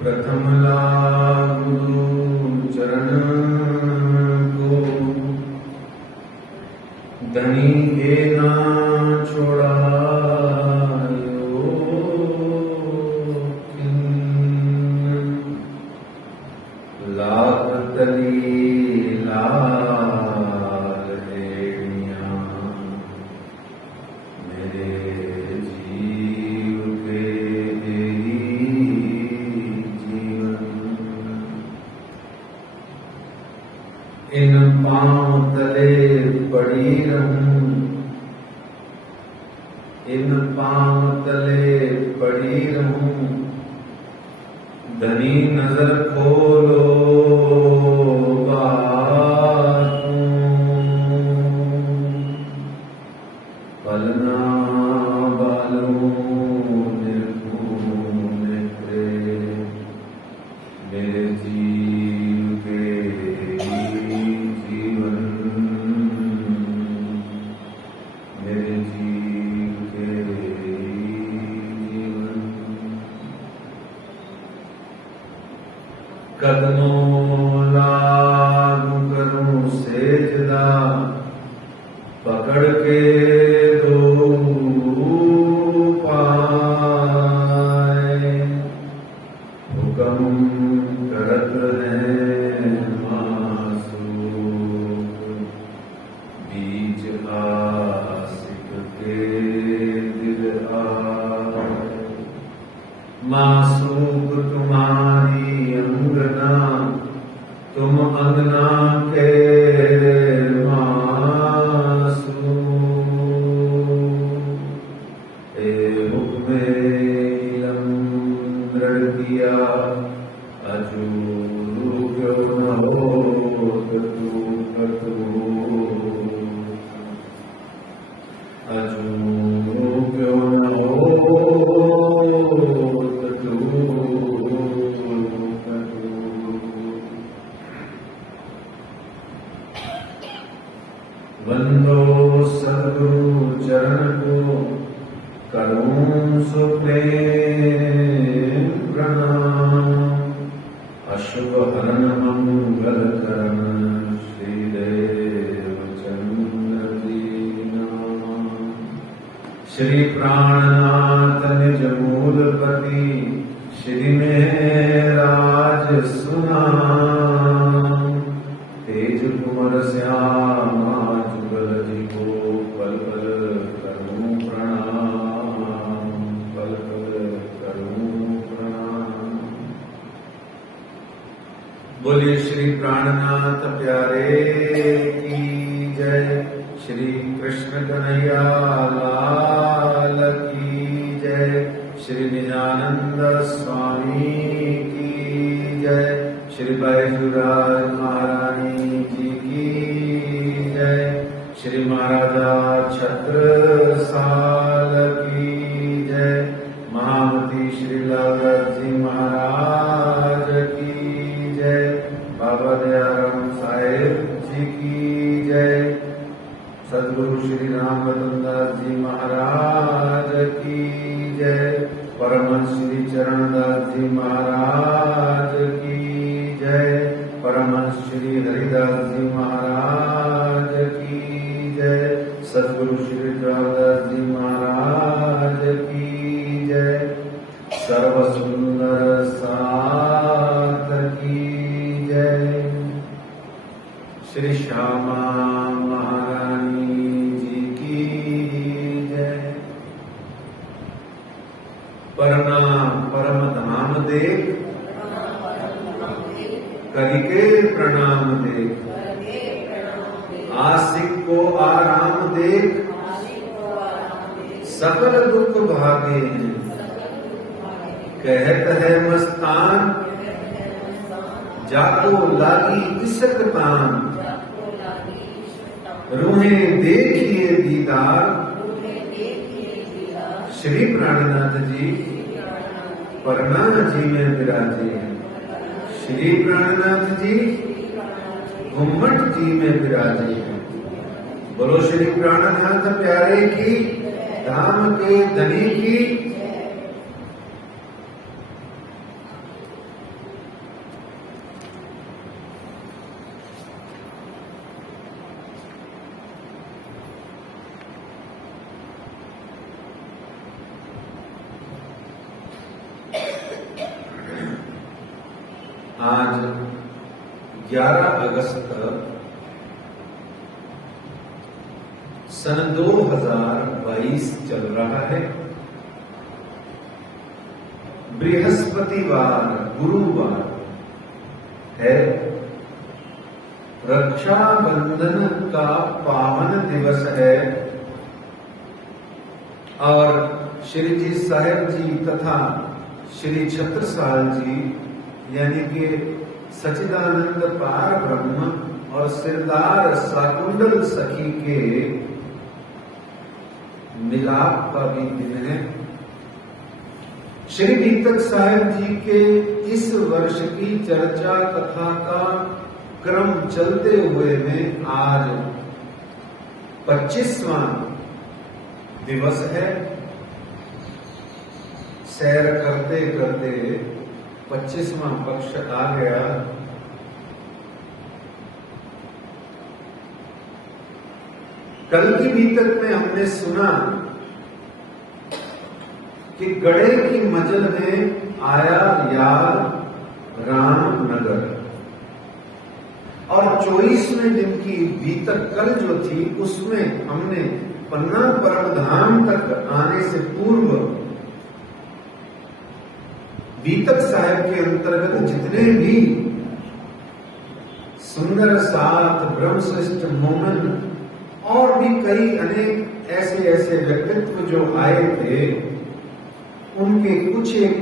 प्रथम लागू चरण को धनी देना छोड़ायो लाख तली लाल हेड़ियां मेरे जीव के इन पांव तले पड़ी रहूं, इन पांव तले पड़ी रहूं, धनी नजर खोलो बातूं, पलना बालों निर्गुण प्रेम मेरे जीव के जीवन, मेरे जीव के जीवन। कदमों लागू करूं सेजदा, पकड़ के दो पाए, हुक्म करत हैं मासूम बीच आशिक के दिल आए। मासूम तुम्हारी अंगना, तुम अंगना के मासूम, ए हुक्मे इलम दृढ़ किया अजूरू क्यों न हो तू अजूरू क्यों न हो तू। वंदो सद्गुरु चरण को करूं सुप्रेम प्रणाम, अशुभ हरण मंगल करण श्रीदेव चंद्र जी नाम। श्री प्राणनाथ निज मूलपति, श्री मेहराज सुनाम, तेज कुंवर श्यामा जुगल जी को पल पल करूं प्रणाम, पल पल करूं प्रणाम। बोलिए श्री प्राणनाथ प्यारे की जय, श्री कृष्ण कन्हैया लाल की जय, श्री निजानंद स्वामी की जय, श्री बैजूराज महारानी जी की जय, श्री महाराजा छत्रसाल की जय, महामती श्री लालदास जी महाराज की जय, बाबा दयाराम साहेब जी की जय, सदगुरु श्री राम दास जी महाराज की जय, परमहंस श्री चरणदास जी महाराज की जय, परमहंस श्री हरिदास जी महाराज की जय, सदगुरु श्री ज्वालदास जी महाराज की जय, सर्व सुंदर साथ की जय, श्री श्यामा महारानी जी की जय। प्रणाम परम धाम देख, करिके प्रणाम देख, आशिक को आराम देख, सकल दुख भागे हैं, कहत है मस्तान, जाको लागी इसकतान, रूहें देखिए दीदार। श्री प्राणनाथ जी परनाथ जी में विराजे हैं, श्री प्राणनाथ जी घुम्मट जी में विराजे हैं। बोलो श्री प्राणनाथ प्यारे की, धाम के धनी की। 11 अगस्त सन 2022 चल रहा है। बृहस्पतिवार गुरुवार है। रक्षाबंधन का पावन दिवस है और श्री जी साहेब जी तथा श्री छत्रसाल जी यानी कि सच्चिदानंद पार ब्रह्म और सिरदार साकुंडल सखी के मिलाप का भी दिन है। श्री बीतक साहेब जी के इस वर्ष की चर्चा कथा का क्रम चलते हुए में आज 25वां दिवस है। सैर करते करते 25वां पक्ष आ गया। कल की बीतक में हमने सुना कि गड़े की मजल में आया यार रामनगर और 24वें दिन की बीतक कल जो थी उसमें हमने पन्ना परम धाम तक आने से पूर्व बीतक साहेब के अंतर्गत जितने भी सुंदर साथ ब्रह्मश्रेष्ठ मोमन और भी कई अनेक ऐसे ऐसे व्यक्तित्व जो आए थे उनके कुछ एक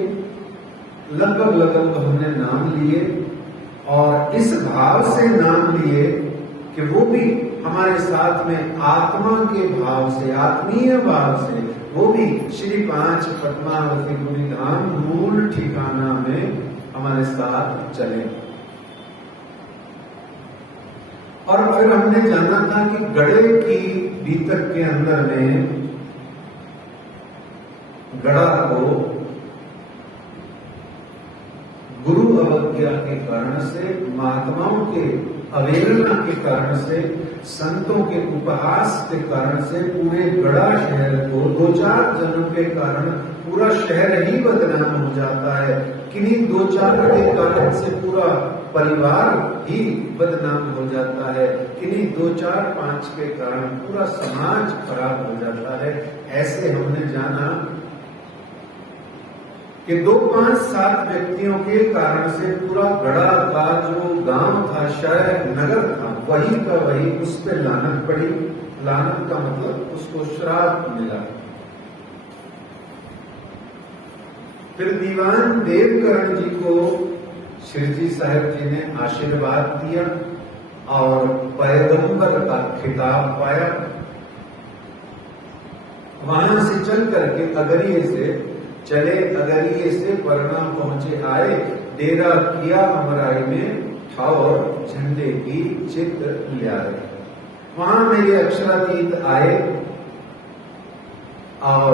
लगभग हमने नाम लिए और इस भाव से नाम लिए कि वो भी हमारे साथ में आत्मा के भाव से आत्मीय भाव से वो भी श्री 5 पद्मावती पुरी धाम मूल ठिकाना में हमारे साथ चले। और फिर हमने जाना था कि गड़े की बीतक के अंदर में गड़ा को गुरु अवज्ञा के कारण से महात्माओं के अवहेलना के कारण से संतों के उपहास के कारण से पूरे गड़ा शहर को 2-4 जनों के कारण पूरा शहर ही बदनाम हो जाता है। किन्हीं 2-4 के कारण से पूरा परिवार ही बदनाम हो जाता है। किन्हीं 2-4-5 के कारण पूरा समाज खराब हो जाता है। ऐसे हमने जाना कि 2-5-7 व्यक्तियों के कारण से पूरा गड़ा का जो गांव था शहर नगर था वही का वही उस पर लानत पड़ी। लानत का मतलब उसको श्राप मिला। फिर दीवान देवकरण जी को श्री जी साहेब जी ने आशीर्वाद दिया और पैगंबर का खिताब पाया। वहां से चल करके अगरिये से चले, अगरिये से परना पहुंचे आए, डेरा किया अमराई में और झंडे की चित्र ले आए। वहां मेरे अक्षरातीत आए और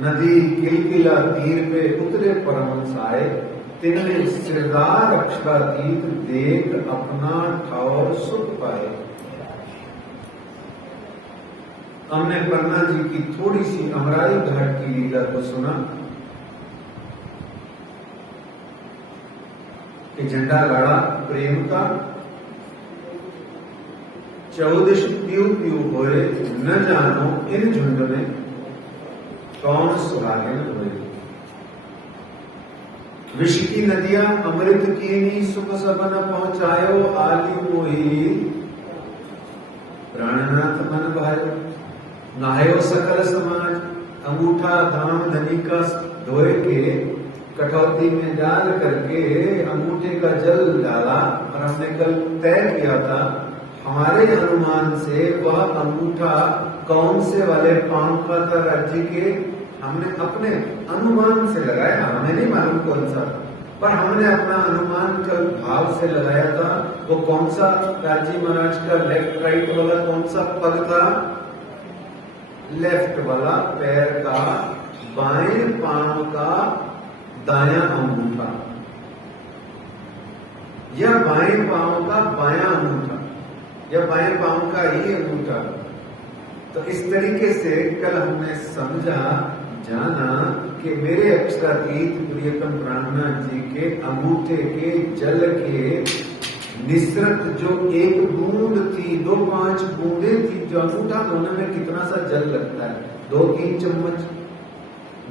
नदी किलकिला तीर पे उतरे परमहंस आए। तिन्हें सिरदार अक्षरातीत देख अपना ठावर सुख पाए। हमने पन्ना जी की थोड़ी सी अमराई घाट की लीला को सुना कि झंडा गाड़ा प्रेम का 14 प्यू प्यू होए न जानो इन झुंड में कौन सुहागिन हुए। विष की नदियां अमृत कीनी सुख सबन पहुंचायो आली मोही प्राणनाथ मन भायो। नहायो सकल समाज अंगूठा धाम धनी का धोए के कटौती में डाल करके अंगूठे का जल डाला। और हमने कल तय किया था हमारे अनुमान से वह अंगूठा कौन से वाले पांव का था राज्य के। हमने अपने अनुमान से लगाया, हमें नहीं मालूम कौन सा, पर हमने अपना अनुमान कल भाव से लगाया था। वो कौन सा राज्य महाराज का लेफ्ट राइट वाला कौन सा पग था? लेफ्ट वाला पैर का बाएं पांव का दायां अंगूठा या बाएं पांव का बायां अंगूठा या बाएं पांव का ही अंगूठा। तो इस तरीके से कल हमने समझा जाना कि मेरे अक्षरातीत प्रियतम प्राणनाथ जी के अंगूठे के जल के निसरत जो एक बूंद थी, 2-5 बूंदें थी, जो अंगूठा धोने में कितना सा जल लगता है, 2-3 चम्मच,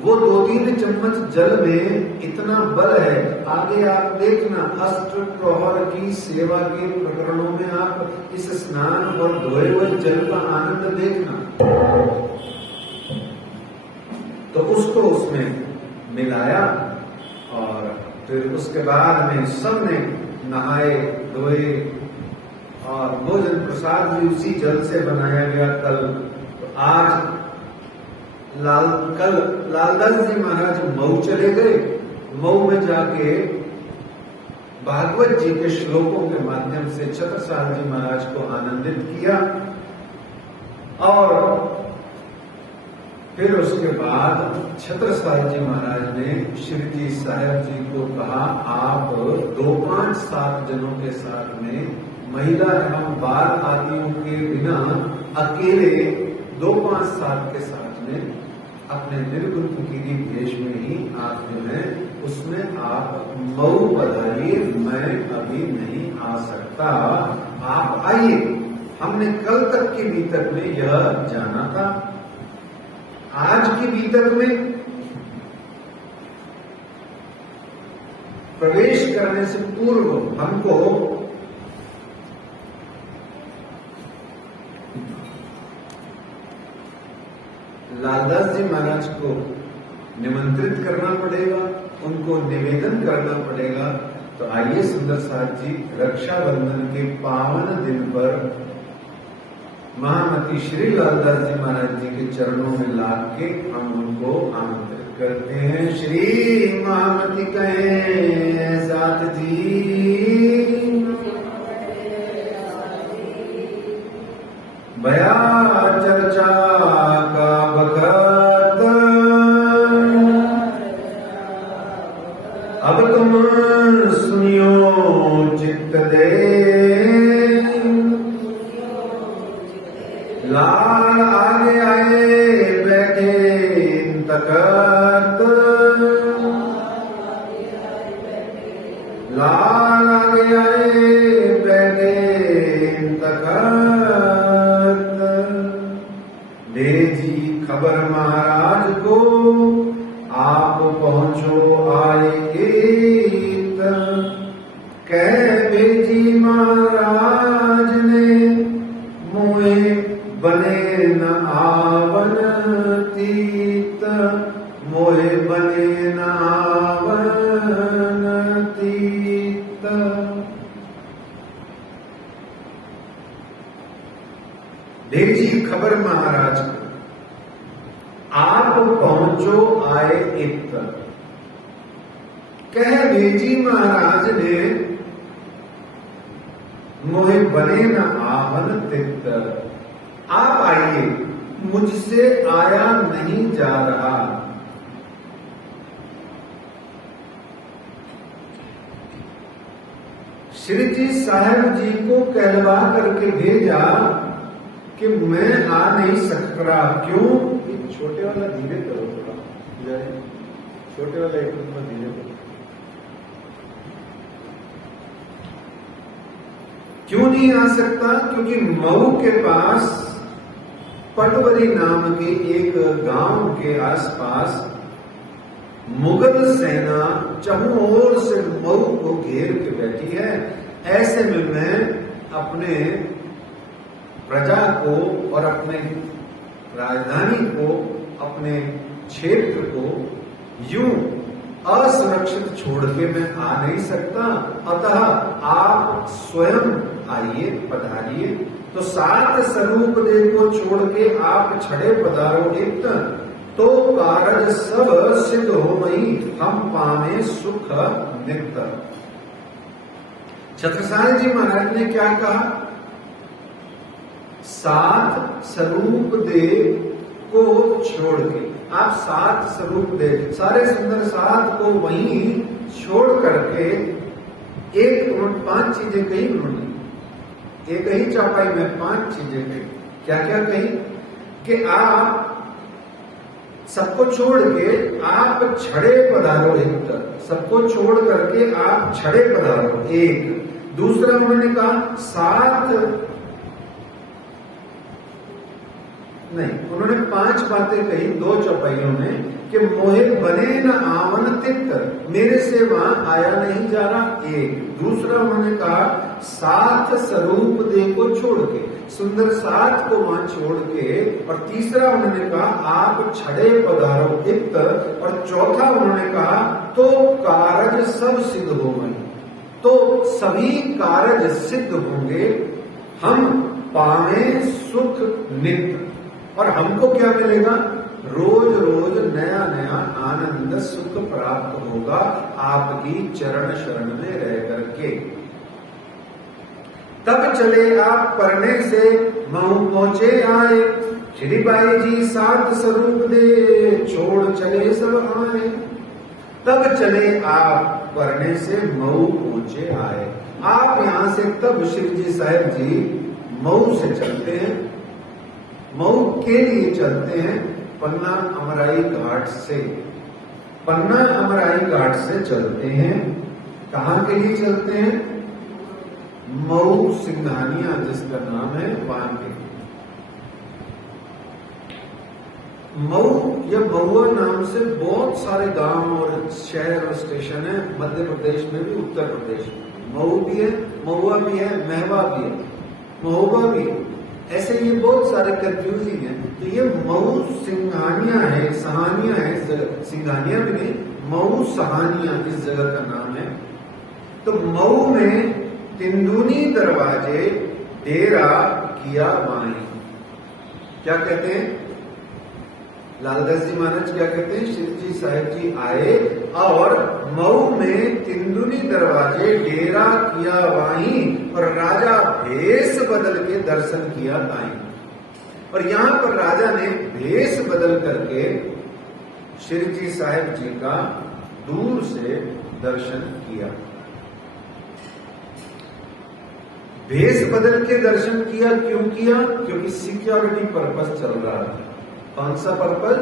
वो 2-3 चम्मच जल में इतना बल है। आगे आप देखना अष्ट प्रहर की सेवा के प्रकरणों में आप इस स्नान और धोए हुए जल का आनंद देखना। तो उसको उसमें मिलाया और फिर उसके बाद में सबने नहाए धोए और भोजन प्रसाद भी उसी जल से बनाया गया। कल तो आज कल लालदास जी महाराज मऊ चले गए। मऊ में जाके भागवत जी के श्लोकों के माध्यम से छत्रसाल जी महाराज को आनंदित किया और फिर उसके बाद छत्रसाल जी महाराज ने श्री जी साहब जी को कहा, आप 2-5-7 जनों के साथ में महिला एवं बाल आदियों के बिना अकेले 2-5-7 के साथ में अपने निर्गुण फकीरी भेष में ही आप जो है उसमें आप मऊ पधारिए, मैं अभी नहीं आ सकता, आप आइए। हमने कल तक की बीतक में यह जाना था। आज की बीतक में प्रवेश करने से पूर्व हमको लालदास जी महाराज को निमंत्रित करना पड़ेगा, उनको निवेदन करना पड़ेगा। तो आइए सुंदर साथ जी, रक्षाबंधन के पावन दिन पर महामती श्री लालदास जी महाराज जी के चरणों में लाग के हम उनको आमंत्रित करते हैं। श्री महामती कहें साथ जी, बया चर्चा का बखत अब तुम सुनियो चित्त दे, लाल आगे आए बैठे तकत, लाल आगे आए बैठे तकत, भेजी खबर महाराज को आप पहुंचो आए गीत, कह भेजी महाराज ने मोहे बने न आवन तीत, मोहे बने न आवन तीत। भेजी खबर महाराज को आप पहुंचो आए इत, कह भेजी महाराज ने मोहे बने न आवन तित, आप आइए, मुझसे आया नहीं जा रहा। श्री जी साहब जी को कहलवा करके भेजा कि मैं आ नहीं सकता। क्यों? छोटे वाला धीरे करो, थोड़ा छोटे वाला एक धीरे करो। क्यों नहीं आ सकता? क्योंकि मऊ के पास पटवरी नाम के एक गांव के आसपास मुगल सेना चहुं ओर से मऊ को घेर के बैठी है। ऐसे में मैं अपने प्रजा को और अपने राजधानी को, अपने क्षेत्र को यूं असुरक्षित छोड़ के मैं आ नहीं सकता। अतः आप स्वयं आइए, पधारिए। तो 7 स्वरूप दे को छोड़ के आप छड़े पधारो इत, तो कारज सब सिद्ध हो वही, हम पावे सुख नित्य। छत्रसाल जी महाराज ने क्या कहा? 7 स्वरूप दे को छोड़ के आप 7 स्वरूप दे, सारे सुंदर 7 को वहीं छोड़ करके 5 चीजें कही उन्होंने। एक ही चौपाई में 5 चीजें कही। क्या क्या कही? कि आप सबको छोड़ के आप छड़े पधारो, एक सबको छोड़ करके आप छड़े पधारो, एक। दूसरा उन्होंने कहा साथ नहीं, उन्होंने 5 बातें कही 2 चौपाइयों में कि मोहे बने न आवन तिक्त, मेरे से वहां आया नहीं जा रहा, एक। दूसरा उन्होंने कहा साथ स्वरूप दे को छोड़ के, सुंदर साथ को वहां छोड़ के, और तीसरा उन्होंने कहा आप छड़े पधारो, तिक्त, और चौथा उन्होंने कहा तो कारज सब सिद्ध हो गए, तो सभी कारज सिद्ध होंगे, हम पावे सुख नित्य, और हमको क्या मिलेगा, रोज रोज नया नया आनंद सुख प्राप्त होगा आपकी चरण शरण में रह करके। तब चले आप परने से महू पहुंचे आए, श्री बाई जी सात स्वरूप दे छोड़ चले सब आए। तब चले आप परने से मऊ पहुंचे आए। आप यहां से तब श्री जी साहब जी मऊ से चलते हैं, मऊ के लिए चलते हैं पन्ना अमराई घाट से, पन्ना अमराई घाट से चलते हैं। कहां के लिए चलते हैं, मऊ सिंघानिया जिसका नाम है वहां के लिए। मऊ या महुआ नाम से बहुत सारे गांव और शहर और स्टेशन है मध्य प्रदेश में भी, उत्तर प्रदेश में। मऊ भी है, महुआ भी है, महवा भी है, महुआ भी है, ऐसे ये बहुत सारे कंफ्यूजिंग है। तो ये मऊ सिंघानिया है, सहानिया है, सिंघानिया भी नहीं, मऊ सहानिया इस जगह का नाम है। तो मऊ में तिंदुनी दरवाजे डेरा किया वाई, क्या कहते हैं, लालदास जी महाराज क्या कहते हैं, श्री जी साहिब जी आए और मऊ में तिंदुनी दरवाजे डेरा किया वाही, और राजा भेष बदल के दर्शन किया ताई। और यहां पर राजा ने भेष बदल करके श्री जी साहिब जी का दूर से दर्शन किया। भेष बदल के दर्शन किया, क्यों किया, क्योंकि सिक्योरिटी पर्पस चल रहा था। कौन सा पर्पस,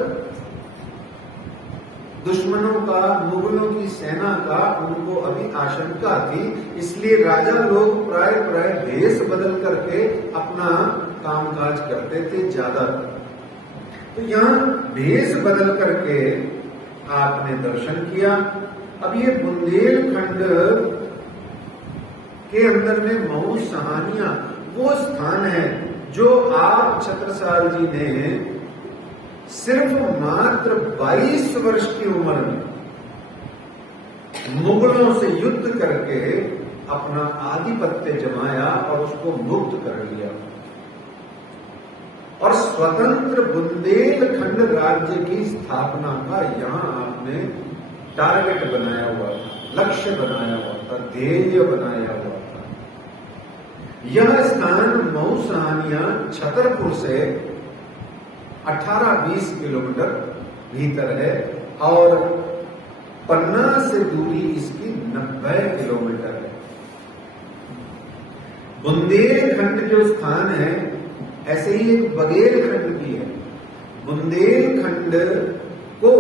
दुश्मनों का, मुगलों की सेना का उनको अभी आशंका थी, इसलिए राजा लोग प्राय प्राय भेष बदल करके अपना कामकाज करते थे ज्यादा। तो यहाँ भेष बदल करके आपने दर्शन किया। अब ये बुंदेलखंड के अंदर में मऊ सहानिया वो स्थान है जो आप छत्रसाल जी ने सिर्फ मात्र 22 वर्ष की उम्र में मुगलों से युद्ध करके अपना आधिपत्य जमाया और उसको मुक्त कर लिया, और स्वतंत्र बुंदेलखंड राज्य की स्थापना का यहां आपने टारगेट बनाया हुआ था, लक्ष्य बनाया हुआ था, ध्येय बनाया हुआ था। यह स्थान मऊ सहानिया छतरपुर से 18-20 किलोमीटर भीतर है, और पन्ना से दूरी इसकी 90 किलोमीटर है। बुंदेलखंड जो स्थान है, ऐसे ही एक बघेलखंड भी है। बुंदेलखंड को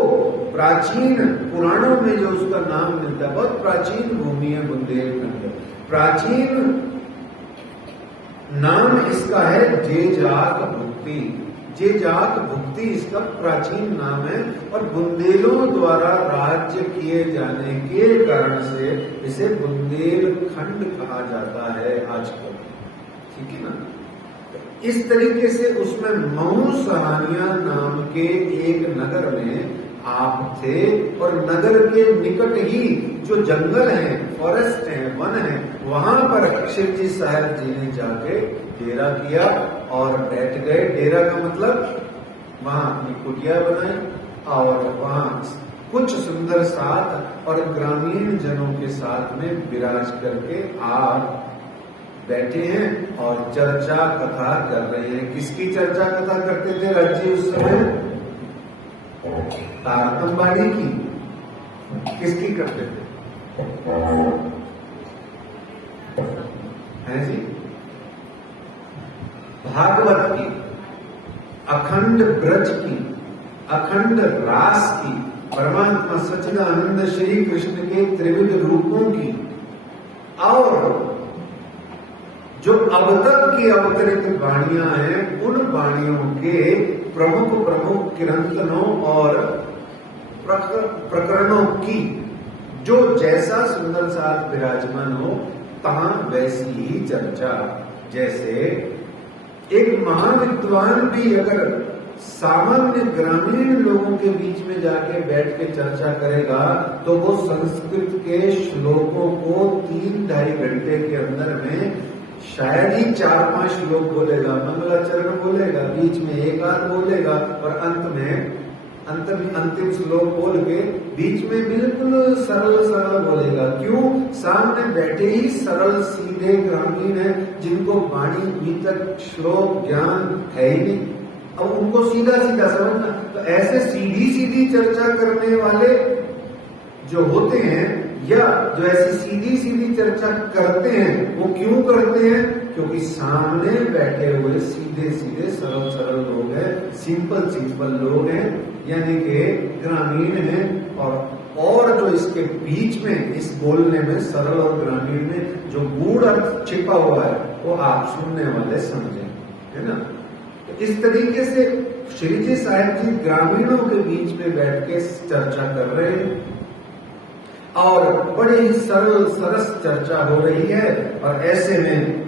प्राचीन पुराणों में जो उसका नाम मिलता है, बहुत प्राचीन भूमि है बुंदेलखंड। प्राचीन नाम इसका है जेजात भुक्ति, जेजात भुक्ति इसका प्राचीन नाम है, और बुंदेलों द्वारा राज्य किए जाने के कारण से इसे बुंदेलखंड कहा जाता है आजकल, ठीक है ना। इस तरीके से उसमें मऊ सहानिया नाम के एक नगर में आप थे, और नगर के निकट ही जो जंगल है, फॉरेस्ट है, वन है, वहां पर शिव जी साहब जी ने जाके डेरा किया और बैठ गए। डेरा का मतलब वहां अपनी कुटिया बनाई, और वहां कुछ सुंदर साथ और ग्रामीण जनों के साथ में विराज करके आप बैठे हैं और चर्चा कथा कर रहे हैं। किसकी चर्चा कथा करते थे राज्य उस समय, तारतंबाड़ी की। किसकी करते थे, है जी, भागवत की, अखंड ब्रज की, अखंड रास की, परमात्मा सच्चिदानंद श्री कृष्ण के त्रिविध रूपों की, और जो अब तक की अवतरित वाणियां हैं उन वाणियों के प्रमुख प्रमुख कीर्तनों और प्रकरणों की जो जैसा सुंदर साथ विराजमान हो तहां वैसी ही चर्चा। जैसे एक महान विद्वान भी अगर सामान्य ग्रामीण लोगों के बीच में जाके बैठ के चर्चा करेगा तो वो संस्कृत के श्लोकों को 3-2.5 घंटे के अंदर में शायद ही 4-5 श्लोक बोलेगा, मंगलाचरण बोलेगा, बीच में एक आध बोलेगा और अंतिम श्लोक बोल के बीच में बिल्कुल सरल बोलेगा। क्यों? सामने बैठे ही सरल सीधे ग्रामीण है जिनको वाणी भीतर श्लोक ज्ञान है ही नहीं, अब उनको सीधा समझना। तो ऐसे सीधी चर्चा करने वाले जो होते हैं या जो ऐसी सीधी चर्चा करते हैं वो क्यों करते हैं? क्योंकि सामने बैठे हुए सीधे सरल लोग हैं, सिंपल लोग हैं, यानी कि ग्रामीण हैं, और जो इसके बीच में इस बोलने में सरल और ग्रामीण में जो गूढ़ अर्थ छिपा हुआ है वो आप सुनने वाले समझें, है ना। तो इस तरीके से श्री जी साहिब जी ग्रामीणों के बीच में बैठ के चर्चा कर रहे हैं और बड़े ही सरस चर्चा हो रही है। और ऐसे में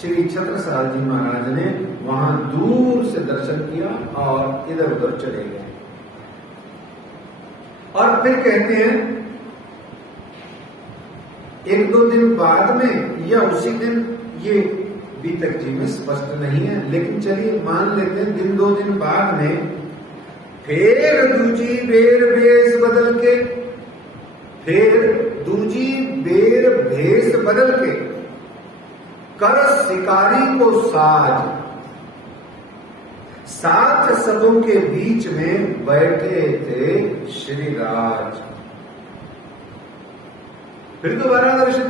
श्री छत्रसाल जी महाराज ने वहां दूर से दर्शन किया और इधर उधर चले गए। और फिर कहते हैं 1-2 दिन बाद में या उसी दिन, ये बीतक जी में स्पष्ट नहीं है, लेकिन चलिए मान लेते हैं 1-2 दिन बाद में फिर दूजी बेर भेष बदल के, भेष बदल के कर शिकारी को साथ सबों के बीच में बैठे थे श्री राज। फिर दोबारा दर्शन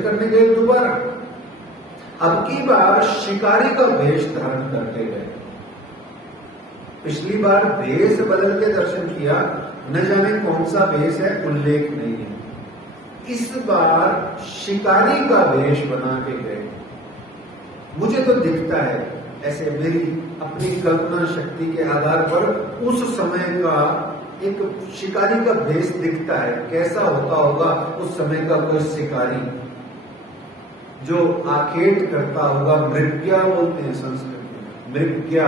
करने गए दोबारा, अब की बार शिकारी का भेष धारण करके गए। पिछली बार भेष बदल के दर्शन किया, न जाने कौन सा भेष है उल्लेख नहीं है। इस बार शिकारी का भेष बना के गए। मुझे तो दिखता है ऐसे, मेरी अपनी कल्पना शक्ति के आधार पर उस समय का एक शिकारी का भेष दिखता है। कैसा होता होगा उस समय का कोई शिकारी जो आखेट करता होगा, मृग्या बोलते हैं संस्कृत में, मृग्या।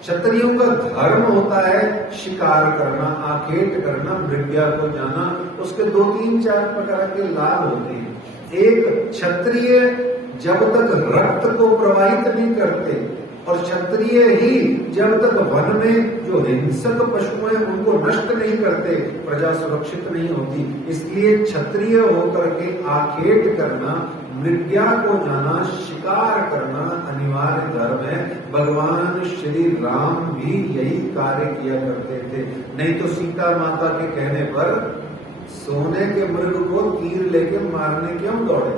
क्षत्रियों का धर्म होता है शिकार करना, आखेट करना, मृग्या को जाना। उसके 2-3-4 प्रकार के लाभ होते हैं। एक, क्षत्रिय जब तक रक्त को प्रवाहित नहीं करते, और क्षत्रिय ही जब तक वन में जो हिंसक पशु हैं उनको नष्ट नहीं करते, प्रजा सुरक्षित नहीं होती। इसलिए क्षत्रिय होकर के आखेट करना, मृग्या को जाना, शिकार करना अनिवार्य धर्म है। भगवान श्री राम भी यही कार्य किया करते थे, नहीं तो सीता माता के कहने पर सोने के मृग को तीर लेके मारने क्यों दौड़े।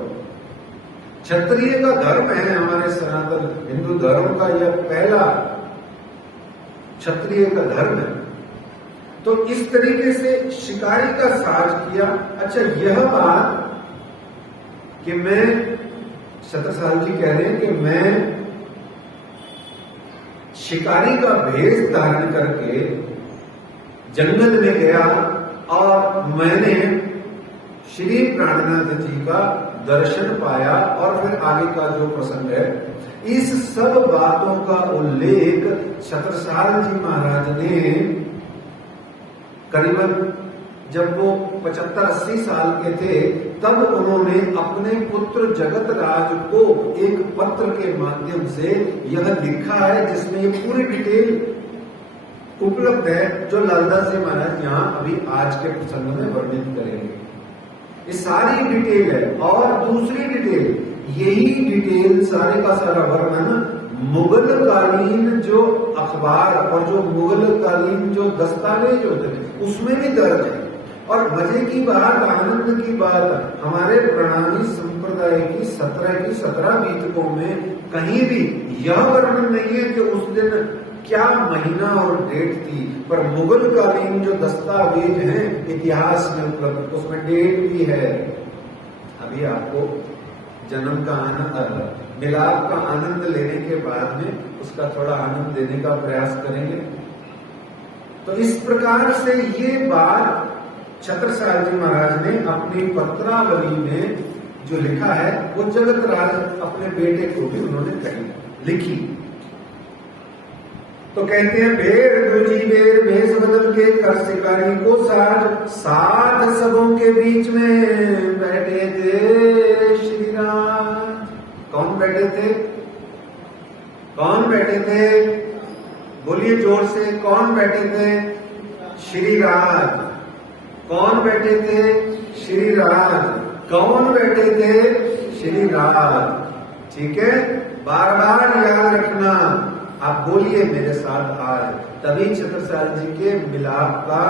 क्षत्रिय का धर्म है हमारे सनातन हिंदू धर्म का, यह पहला क्षत्रिय का धर्म है। तो इस तरीके से शिकारी का साज किया। अच्छा, यह बात कि मैं, छत्रसाल जी कह रहे हैं कि मैं शिकारी का भेष धारण करके जंगल में गया और मैंने श्री प्राणनाथ जी का दर्शन पाया, और फिर आगे का जो प्रसंग है, इस सब बातों का उल्लेख छत्रसाल जी महाराज ने करीबन जब वो 75-80 साल के थे तब उन्होंने अपने पुत्र जगत राज को एक पत्र के माध्यम से यह लिखा है, जिसमें ये पूरी डिटेल उपलब्ध है जो लालदास जी महाराज यहाँ अभी आज के प्रसंग में वर्णित करेंगे। ये सारी डिटेल है। और दूसरी डिटेल, यही डिटेल सारे का सारा वर्णन मुगल कालीन जो अखबार और जो मुगल कालीन जो दस्तावेज होते थे उसमें भी दर्ज है। और मजे की बात, आनंद की बात, हमारे प्रणाली संप्रदाय की 17 की 17 गीतकों में कहीं भी यह वर्णन नहीं है कि उस दिन क्या महीना और डेट थी, पर मुगल कालीन जो दस्तावेज हैं इतिहास में उपलब्ध, उसमें डेट भी है। अभी आपको जन्म का आनंद, मिलाप का आनंद लेने के बाद में उसका थोड़ा आनंद देने का प्रयास करेंगे। तो इस प्रकार से ये बात छत्रसाल जी महाराज ने अपनी पत्रावली में जो लिखा है वो जगत राज अपने बेटे को भी उन्होंने लिखी। तो कहते हैं बेर दूजी बेर भेष बदल के कर शिकारी को साज, सात सबों के बीच में बैठे थे श्री राज। कौन बैठे थे? कौन बैठे थे? बोलिए जोर से, कौन बैठे थे? श्री राज। कौन बैठे थे? श्री राज। कौन बैठे थे? श्री राज। ठीक है, बार बार याद रखना। आप बोलिए मेरे साथ आज, तभी छत्रसाल जी के मिलाप का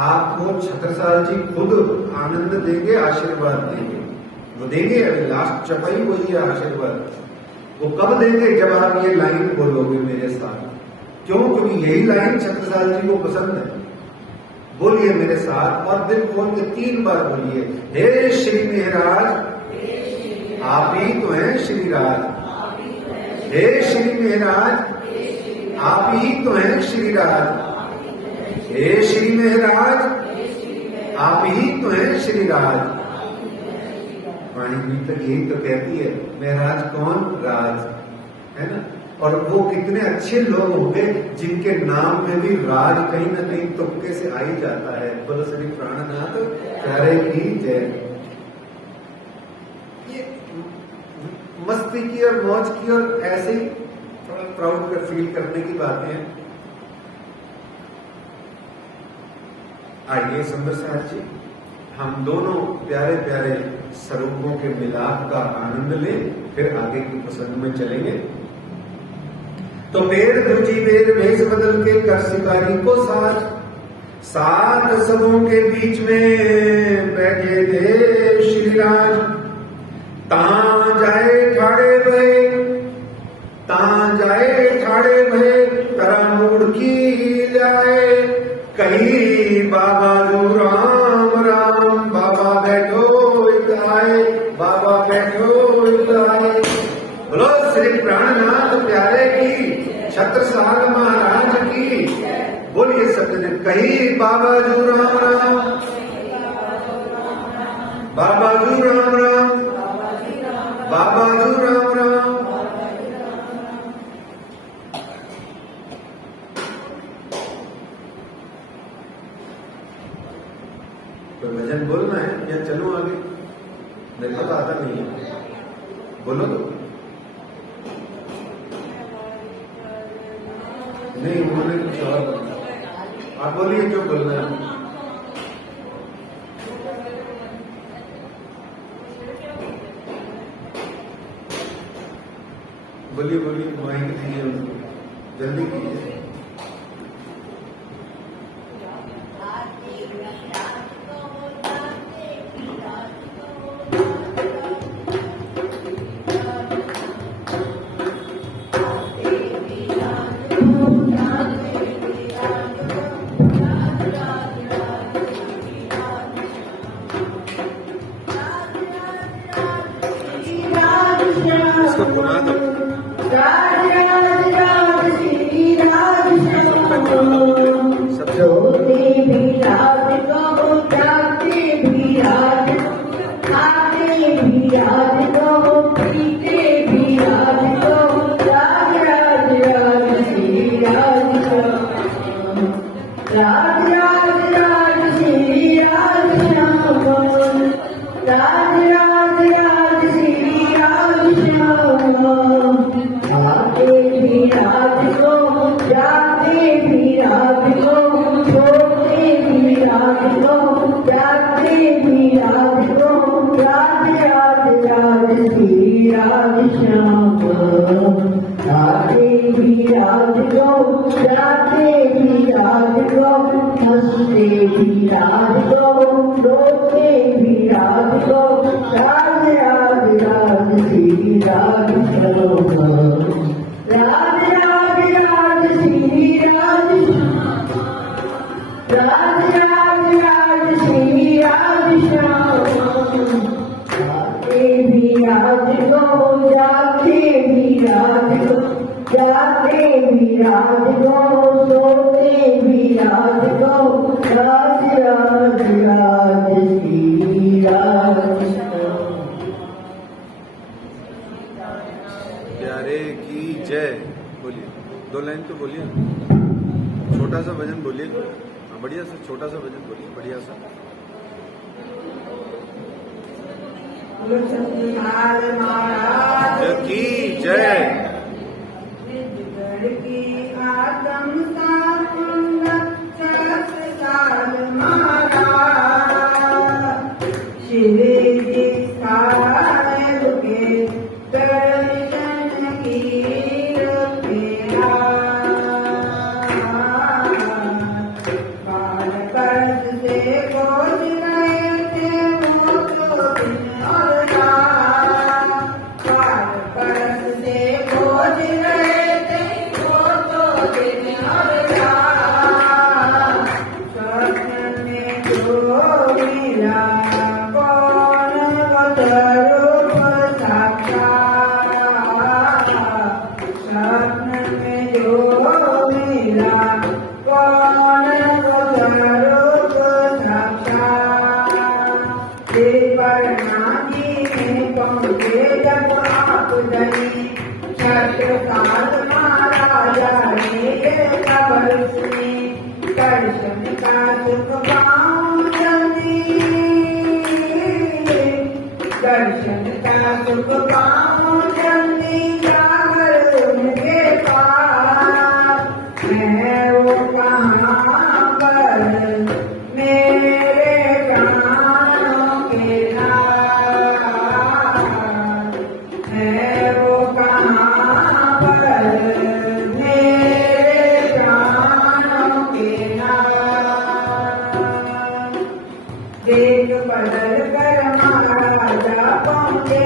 आपको छत्रसाल जी खुद आनंद देंगे, आशीर्वाद देंगे। वो देंगे, अभी लास्ट चपाई वही है आशीर्वाद। वो कब देंगे? जब आप ये लाइन बोलोगे मेरे साथ। क्यों? क्योंकि यही लाइन छत्रसाल जी को पसंद है। बोलिए मेरे साथ और दिल खोल के 3 बार बोलिए, हे श्री महाराज, आप ही तो हैं श्री राज। हे श्री महाराज, आप ही तो हैं श्री राज। हे श्री महाराज, आप ही तो हैं श्री राज। वाणी भी तक यही तो कहती है, महाराज कौन? राज, है ना। और वो कितने अच्छे लोग होंगे जिनके नाम में भी राज कहीं ना कहीं तुक्के से आ ही जाता है। बोलो श्री प्राणनाथ प्यारे की जय। ये मस्ती की और मौज की और ऐसे ही थोड़ा प्राउड कर फील करने की बातें हैं। आइए सुंदर साहब जी, हम दोनों प्यारे प्यारे स्वरूपों के मिलाप का आनंद लें, फिर आगे की प्रसंग में चलेंगे। तो बेर दूजी बेर भेष बदल के कर शिकारी को साथ, सात सबों के बीच में बैठे थे श्री राज। तां जाए ठाड़े भय, तां जाए ठाड़े भय, तरा मूड की लाए, कही बाबा जो राम राम, बाबा बैठो इताए, बाबा बैठो इताए। बोलो श्री प्राणनाथ प्यारे की, छत्रसाल महाराज की। बोलिए सब जने, कही बाबा जू राम राम, बाबा जू राम राम, बाबा जू राम राम। तो भजन बोलना है या चलूं आगे? मेरे को तो आता नहीं है, बोलो तो। नहीं, उन्होंने कुछ और बोला, आप बोलिए जो बोलना है। बोलिए बोलिए, माइक दीजिए उनको, जल्दी कीजिए। राज राज राज श्री प्यारे की जय बोलिए, 2 लाइन तो बोलिए, छोटा सा भजन बोलिए, बढ़िया सा छोटा सा भजन बोलिए, बढ़िया सा। की जय। की आदम सा सुंदर साल महाराज श्री जी साहेब के दर्शन की रखेला बाल कर्ज से बोझ गए थे वो तो दिन और रात बाल कर्ज से बोझ गए थे वो तो दिन और रात स्वप्न में जो मिला कौन स्वरूप साक्षात स्वप्न में जो मिला कौन स्वरूप साक्षात देवनागी में पहुँचे जब आप धनी छत्रसाल महाराजा ने खबर सुनी दर्शन का सुख पाऊं जल्दी दर्शन का सुख पाऊं जल्दी जाकर उनके पास मैं वो कहाँ पर मेरे प्राणों के नाथ मैं वो कहाँ पर मेरे प्राणों के नाथ देख बदल कर महाराजा पहुँचे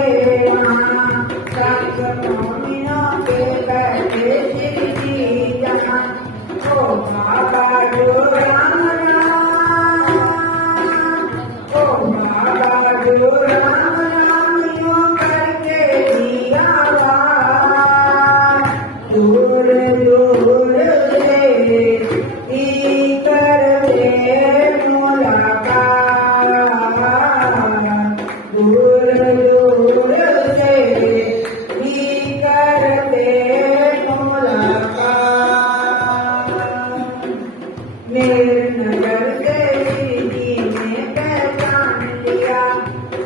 वहाँ संग मोमिनों के बैठे श्री जी जहाँ ओ बाबा जो राम राम ओ बाबा जो राम राम यूं करके दिया दूर दूर से ही करते मुलाकात दूर दूर से ही करते मुलाकात मेरे नजर से जी ने पहचान लिया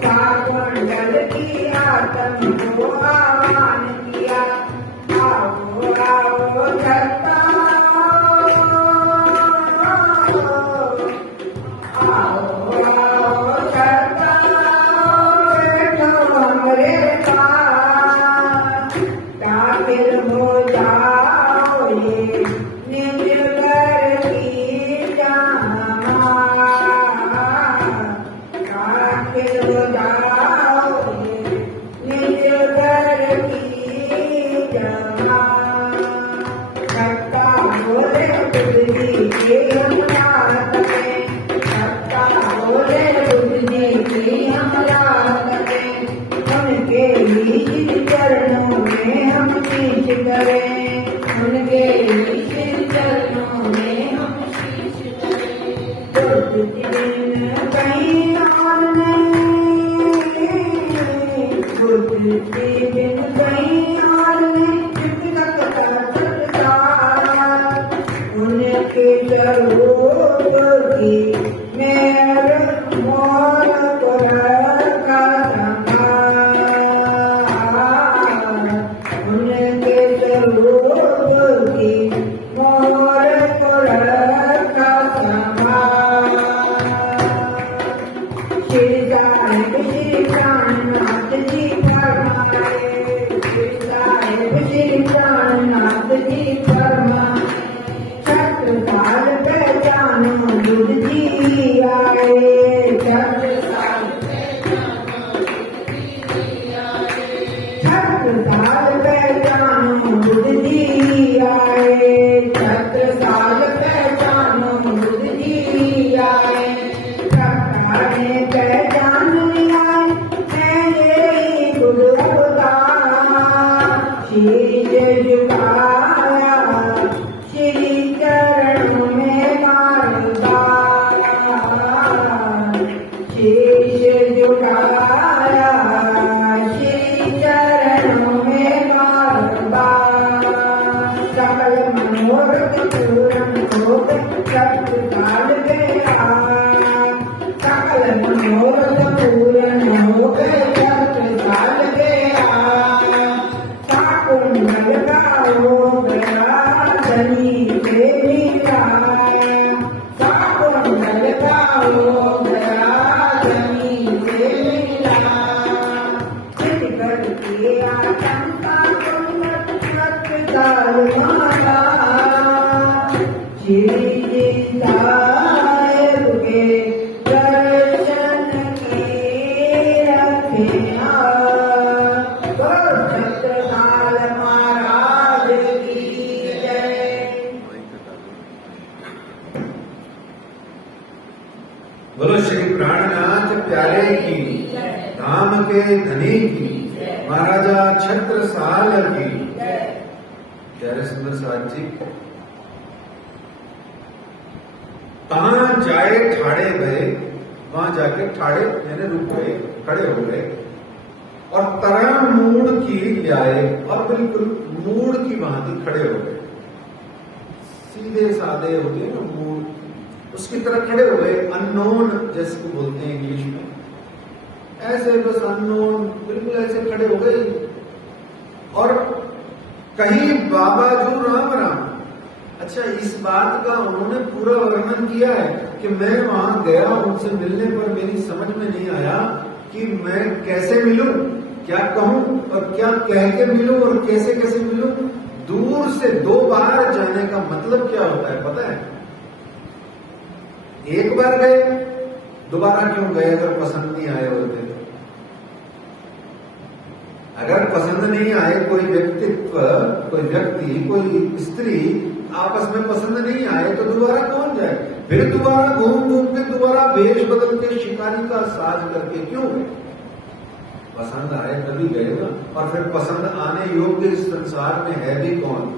साकुंडल की आत्म को आह्वान किया आओ आओ छत्ता आओ आओ छत्ता बैठो हमरे पास दाखिल हो जाओ ये निज घर की जमात दाखिल हो जाओ ये निज घर की जमात छत्ता बोले बुद्धि के हम रात में छत्ता बोले बुद्धि की हम रात में उनके बीच चरणों में हम शीश करें उनके बीच चरणों में हम शीश करें बुद्ध दिन कहीं और नहीं बुद्ध दिन कहीं और नहीं सकता उनके स्वरूप की मेर मोर को रखा संभाल उनके स्वरूप की मोर को रखा संभाल श्री साहिब श्री प्राणनाथ जी फरमाए लक्ष्मिया छत्रसाल महाराज की जय। बोलो श्री प्राणनाथ प्यारे की, धाम के धनी की, महाराजा छत्रसाल की प्यारे सुंदर साथ जी। कहां जाए ठाड़े गए, वहां जाके ठाड़े यानी रुक गए, खड़े हो गए और तरह मूड की लाए और बिल्कुल मूड की भांति खड़े हो गए। सीधे साधे होते हैं ना मूड, उसकी तरह खड़े हो गए। अननोन जिसको बोलते हैं इंग्लिश में, ऐसे बस अननोन बिल्कुल ऐसे खड़े हो गए। और कहीं बाबा जो राम राम। अच्छा, इस बात का उन्होंने पूरा वर्णन किया है कि मैं वहां गया, उनसे मिलने पर मेरी समझ में नहीं आया कि मैं कैसे मिलूं, क्या कहूं और क्या कह के मिलूं और कैसे कैसे मिलूं। दूर से 2 बार जाने का मतलब क्या होता है पता है? एक बार गए, दोबारा क्यों गए अगर पसंद नहीं आए होते तो? अगर पसंद नहीं आए कोई व्यक्तित्व, कोई व्यक्ति, कोई स्त्री आपस में पसंद नहीं आए तो दोबारा कौन जाए? फिर दोबारा घूम घूम के दोबारा भेष बदल के शिकारी का साज करके क्यों गए? पसंद आए तभी गए ना। और फिर पसंद आने योग्य इस संसार में है भी कौन?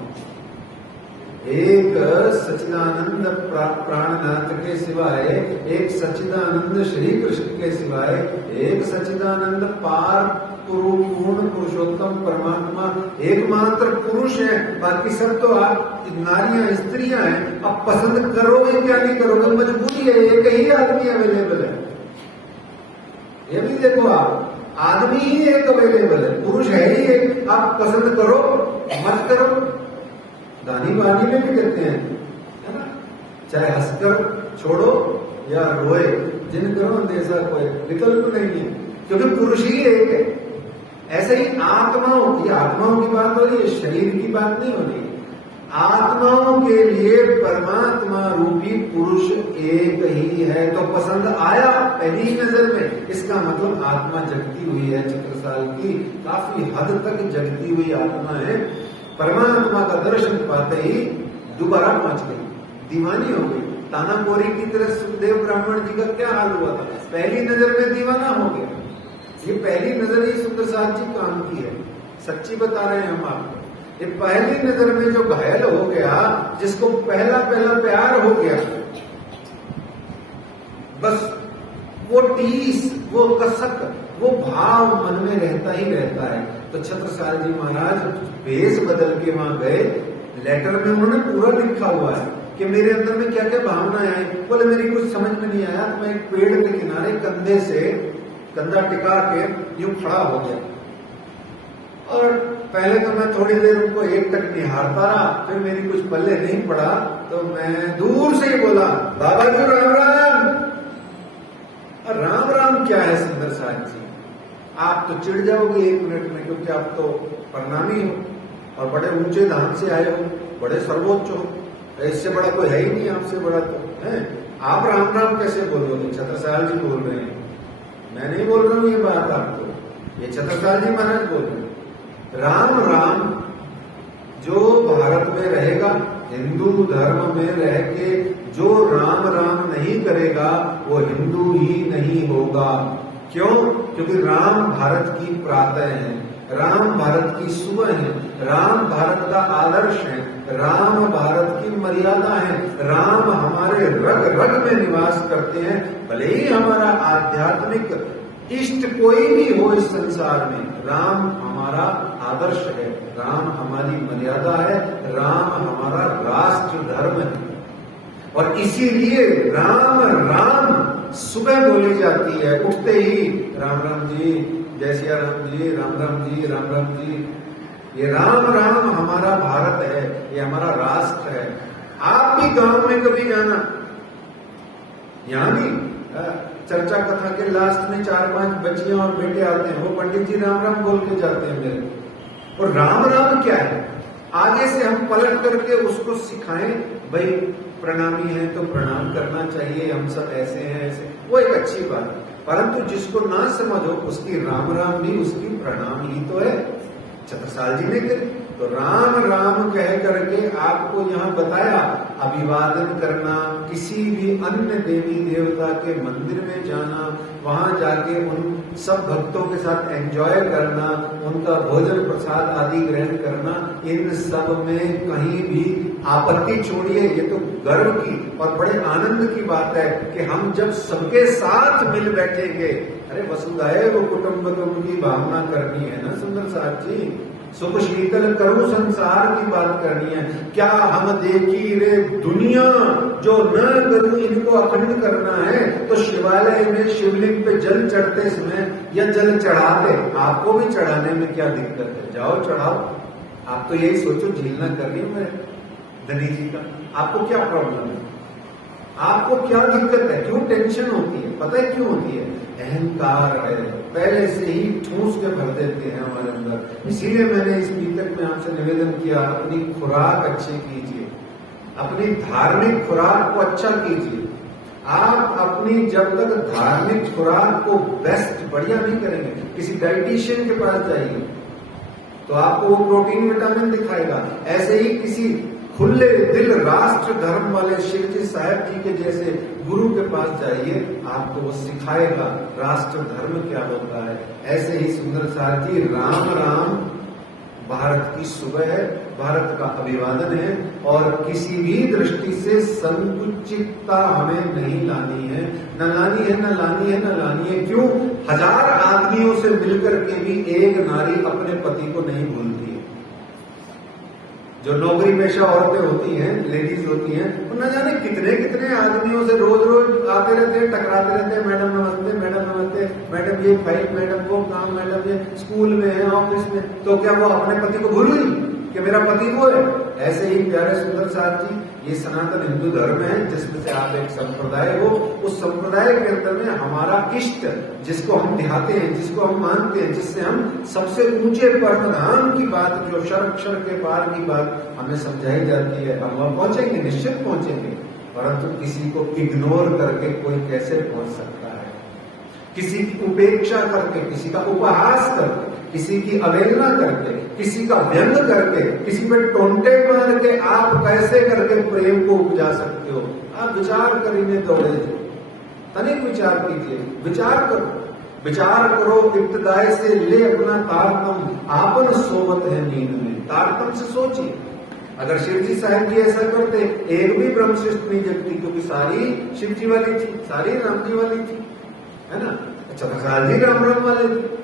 एक सच्चिदानंद प्राणनाथ के सिवाय, एक सच्चिदानंद श्री कृष्ण के सिवाय, एक सच्चिदानंद पार पूर्ण पुरुषोत्तम परमात्मा एकमात्र पुरुष है। बाकी सब तो आप नारियां स्त्रियां हैं। अब पसंद करोगे क्या नहीं करोगे, मजबूरी है। एक ही आदमी अवेलेबल है, ये भी देखो आप, आदमी ही एक अवेलेबल है, पुरुष है ही एक। आप पसंद करो मत करो, दानी बानी में भी कहते हैं, है ना? चाहे हंसकर छोड़ो या रोए, जिन करो अंदेशा कोई विकल्प नहीं है, क्योंकि पुरुष ही एक है। ऐसे ही आत्माओं की बात हो रही है, शरीर की बात नहीं हो रही। आत्माओं के लिए परमात्मा रूपी पुरुष एक ही है। तो पसंद आया पहली ही नजर में, इसका मतलब आत्मा जगती हुई है। छत्रसाल की काफी हद तक जगती हुई आत्मा है। परमात्मा का दर्शन पाते ही दोबारा पहुंच गई, दीवानी हो गई। तानाकोरी की तरह सुखदेव ब्राह्मण जी का क्या हाल हुआ था? पहली नजर में दीवाना हो गया। ये पहली नजर ही सुंदर साथ जी काम की है, सच्ची बता रहे हैं हम आपको। ये पहली नजर में जो घायल हो गया, जिसको पहला प्यार हो गया, बस वो टीस, वो कसक, वो भाव मन में रहता ही रहता है। तो छत्रसाल जी महाराज भेष बदल के वहां गए। लेटर में उन्होंने पूरा लिखा हुआ है कि मेरे अंदर में क्या क्या भावनाएं आई। बोले मेरी कुछ समझ में नहीं आया, तो मैं एक पेड़ के किनारे कंधे से कंधा टिका के यूं खड़ा हो गया। और पहले तो मैं थोड़ी देर उनको एक तक निहारता रहा, फिर मेरी कुछ पल्ले नहीं पड़ा तो मैं दूर से ही बोला, बाबा जी राम राम। और राम राम क्या है सुंदर साथ जी? आप तो चिढ़ जाओगे 1 मिनट में, क्योंकि आप तो प्रणामी हो और बड़े ऊंचे धाम से आए हो, बड़े सर्वोच्च हो, इससे बड़ा कोई है ही नहीं, आपसे बड़ा तो है। आप राम राम कैसे बोलोगे? छत्रसाल जी बोल रहे हैं, मैं नहीं बोल रहा हूं ये बात आपको, ये छत्रसाल जी महाराज बोल रहे हैं। राम राम जो भारत में रहेगा, हिंदू धर्म में रह के जो राम राम नहीं करेगा वो हिंदू ही नहीं होगा। क्यों? क्योंकि राम भारत की प्रातः है, राम भारत की सुबह है, राम भारत का आदर्श है, राम भारत की मर्यादा है, राम हमारे रग रग में निवास करते हैं। भले ही हमारा आध्यात्मिक इष्ट कोई भी हो इस संसार में, राम हमारा आदर्श है, राम हमारी मर्यादा है, राम हमारा राष्ट्र धर्म है। और इसीलिए राम राम सुबह बोली जाती है, उठते ही राम राम जी, जय सिया राम जी, राम राम जी, राम राम जी। ये राम राम हमारा भारत है, ये हमारा राष्ट्र है। आप भी गांव में कभी जाना, यहां भी चर्चा कथा के लास्ट में 4-5 बच्चियां और बेटे आते हैं, वो पंडित जी राम राम बोल के जाते हैं मेरे। और राम राम क्या है? आगे से हम पलट करके उसको सिखाएं, भाई प्रणामी है तो प्रणाम करना चाहिए, हम सब ऐसे हैं ऐसे, वो एक अच्छी बात है। परंतु जिसको ना समझो उसकी राम राम भी उसकी प्रणाम ही तो है। छत्रसाल जी ने कही तो राम राम कह करके आपको यहाँ बताया। अभिवादन करना, किसी भी अन्य देवी देवता के मंदिर में जाना, वहां जाके उन सब भक्तों के साथ एंजॉय करना, उनका भोजन प्रसाद आदि ग्रहण करना, इन सब में कहीं भी आपत्ति छोड़िए। ये तो गर्व की और बड़े आनंद की बात है कि हम जब सबके साथ मिल बैठेंगे। अरे वसुधैव कुटुंबकम की भावना करनी है ना सुंदर साथ जी, सुख शीतल करुण संसार की बात करनी है। क्या हम देखी रे दुनिया जो न करूं इनको अखंड करना है तो शिवालय में शिवलिंग पे जल चढ़ते समय या जल चढ़ाते, आपको भी चढ़ाने में क्या दिक्कत है, जाओ चढ़ाओ। आप तो यही सोचो झीलना कर रही हूं मैं धनी जी का, आपको क्या प्रॉब्लम है, आपको क्या दिक्कत है, क्यों टेंशन होती है? पता है क्यों होती है? अहंकार है, पहले से ही ठूस के भर देते हैं हमारे अंदर। इसीलिए मैंने इस मीतक में आपसे निवेदन किया, अपनी खुराक अच्छी कीजिए, अपनी धार्मिक खुराक को अच्छा कीजिए। आप अपनी जब तक धार्मिक खुराक को बेस्ट बढ़िया नहीं करेंगे, किसी डाइटिशियन के पास जाइए तो आपको वो प्रोटीन विटामिन दिखाएगा। ऐसे ही किसी खुले दिल राष्ट्र धर्म वाले शिव जी साहब जी के जैसे गुरु के पास जाइए, आपको वो सिखाएगा राष्ट्र धर्म क्या होता है। ऐसे ही सुंदर साथ जी राम राम भारत की सुबह है, भारत का अभिवादन है और किसी भी दृष्टि से संकुचितता हमें नहीं लानी है, न लानी है, न लानी है, न लानी है। क्यों? 1000 आदमियों से मिलकर के भी एक नारी अपने पति को नहीं भूलती है। जो नौकरी पेशा औरतें होती हैं, लेडीज होती हैं, वो न जाने कितने कितने आदमियों से रोज रोज आते रहते हैं, टकराते रहते हैं, मैडम नमस्ते, मैडम नमस्ते, मैडम ये फाइल, मैडम वो काम, मैडम ये स्कूल में है, ऑफिस में। तो क्या वो अपने पति को भूल गई कि मेरा पति वो है? ऐसे ही प्यारे सुंदर साथ जी, ये सनातन हिंदू धर्म है जिसमें से आप एक संप्रदाय हो। उस संप्रदाय के अंदर में हमारा इष्ट जिसको हम निहाते हैं, जिसको हम मानते हैं, जिससे हम सबसे ऊंचे परमधाम की बात, जो क्षर के पार की बात हमें समझाई जाती है, हम वहां पहुंचेंगे, निश्चित पहुंचेंगे। परंतु किसी को इग्नोर करके कोई कैसे पहुंच सकता है? किसी की उपेक्षा करके, किसी का उपहास करके, किसी की अवहेलना करके, किसी का व्यंग करके, किसी पे टोंटे मार के आप कैसे करके प्रेम को उपजा सकते हो? आप विचार करीने दौड़े, तनिक विचार कीजिए, विचार करो, विचार करो। इब्तदाई से ले अपना तारतम आपन सोवत है नींद में, तारतम से सोचिए। अगर शिव जी साहब जी ऐसा करते, एक भी ब्रह्मशिष्ट नहीं जगती, क्योंकि सारी शिव जी वाली थी, सारी राम जी वाली थी, है ना? छत्रसाल जी राम राम वाले थे।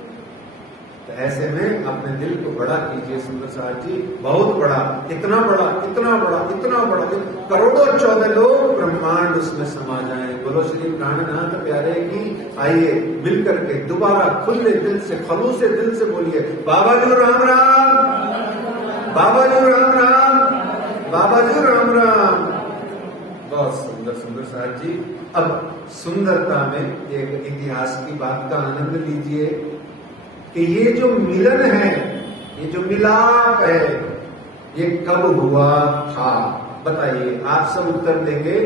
तो ऐसे में अपने दिल को बड़ा कीजिए सुंदर साथ जी, बहुत बड़ा, इतना बड़ा, इतना बड़ा, इतना बड़ा, करोड़ों 14 लोग ब्रह्मांड उसमें समा जाए। बोलो श्री प्राणनाथ प्यारे की। आइए मिल करके दोबारा खुले दिल से, खलूसे दिल से बोलिए, बाबा जी राम राम, बाबा जी राम राम, बाबा जी राम राम। बहुत सुंदर सुंदर साथ जी। अब सुंदरता में एक इतिहास की बात का आनंद लीजिए कि ये जो मिलन है, ये जो मिलाप है, ये कब हुआ था? बताइए, आप सब उत्तर देंगे।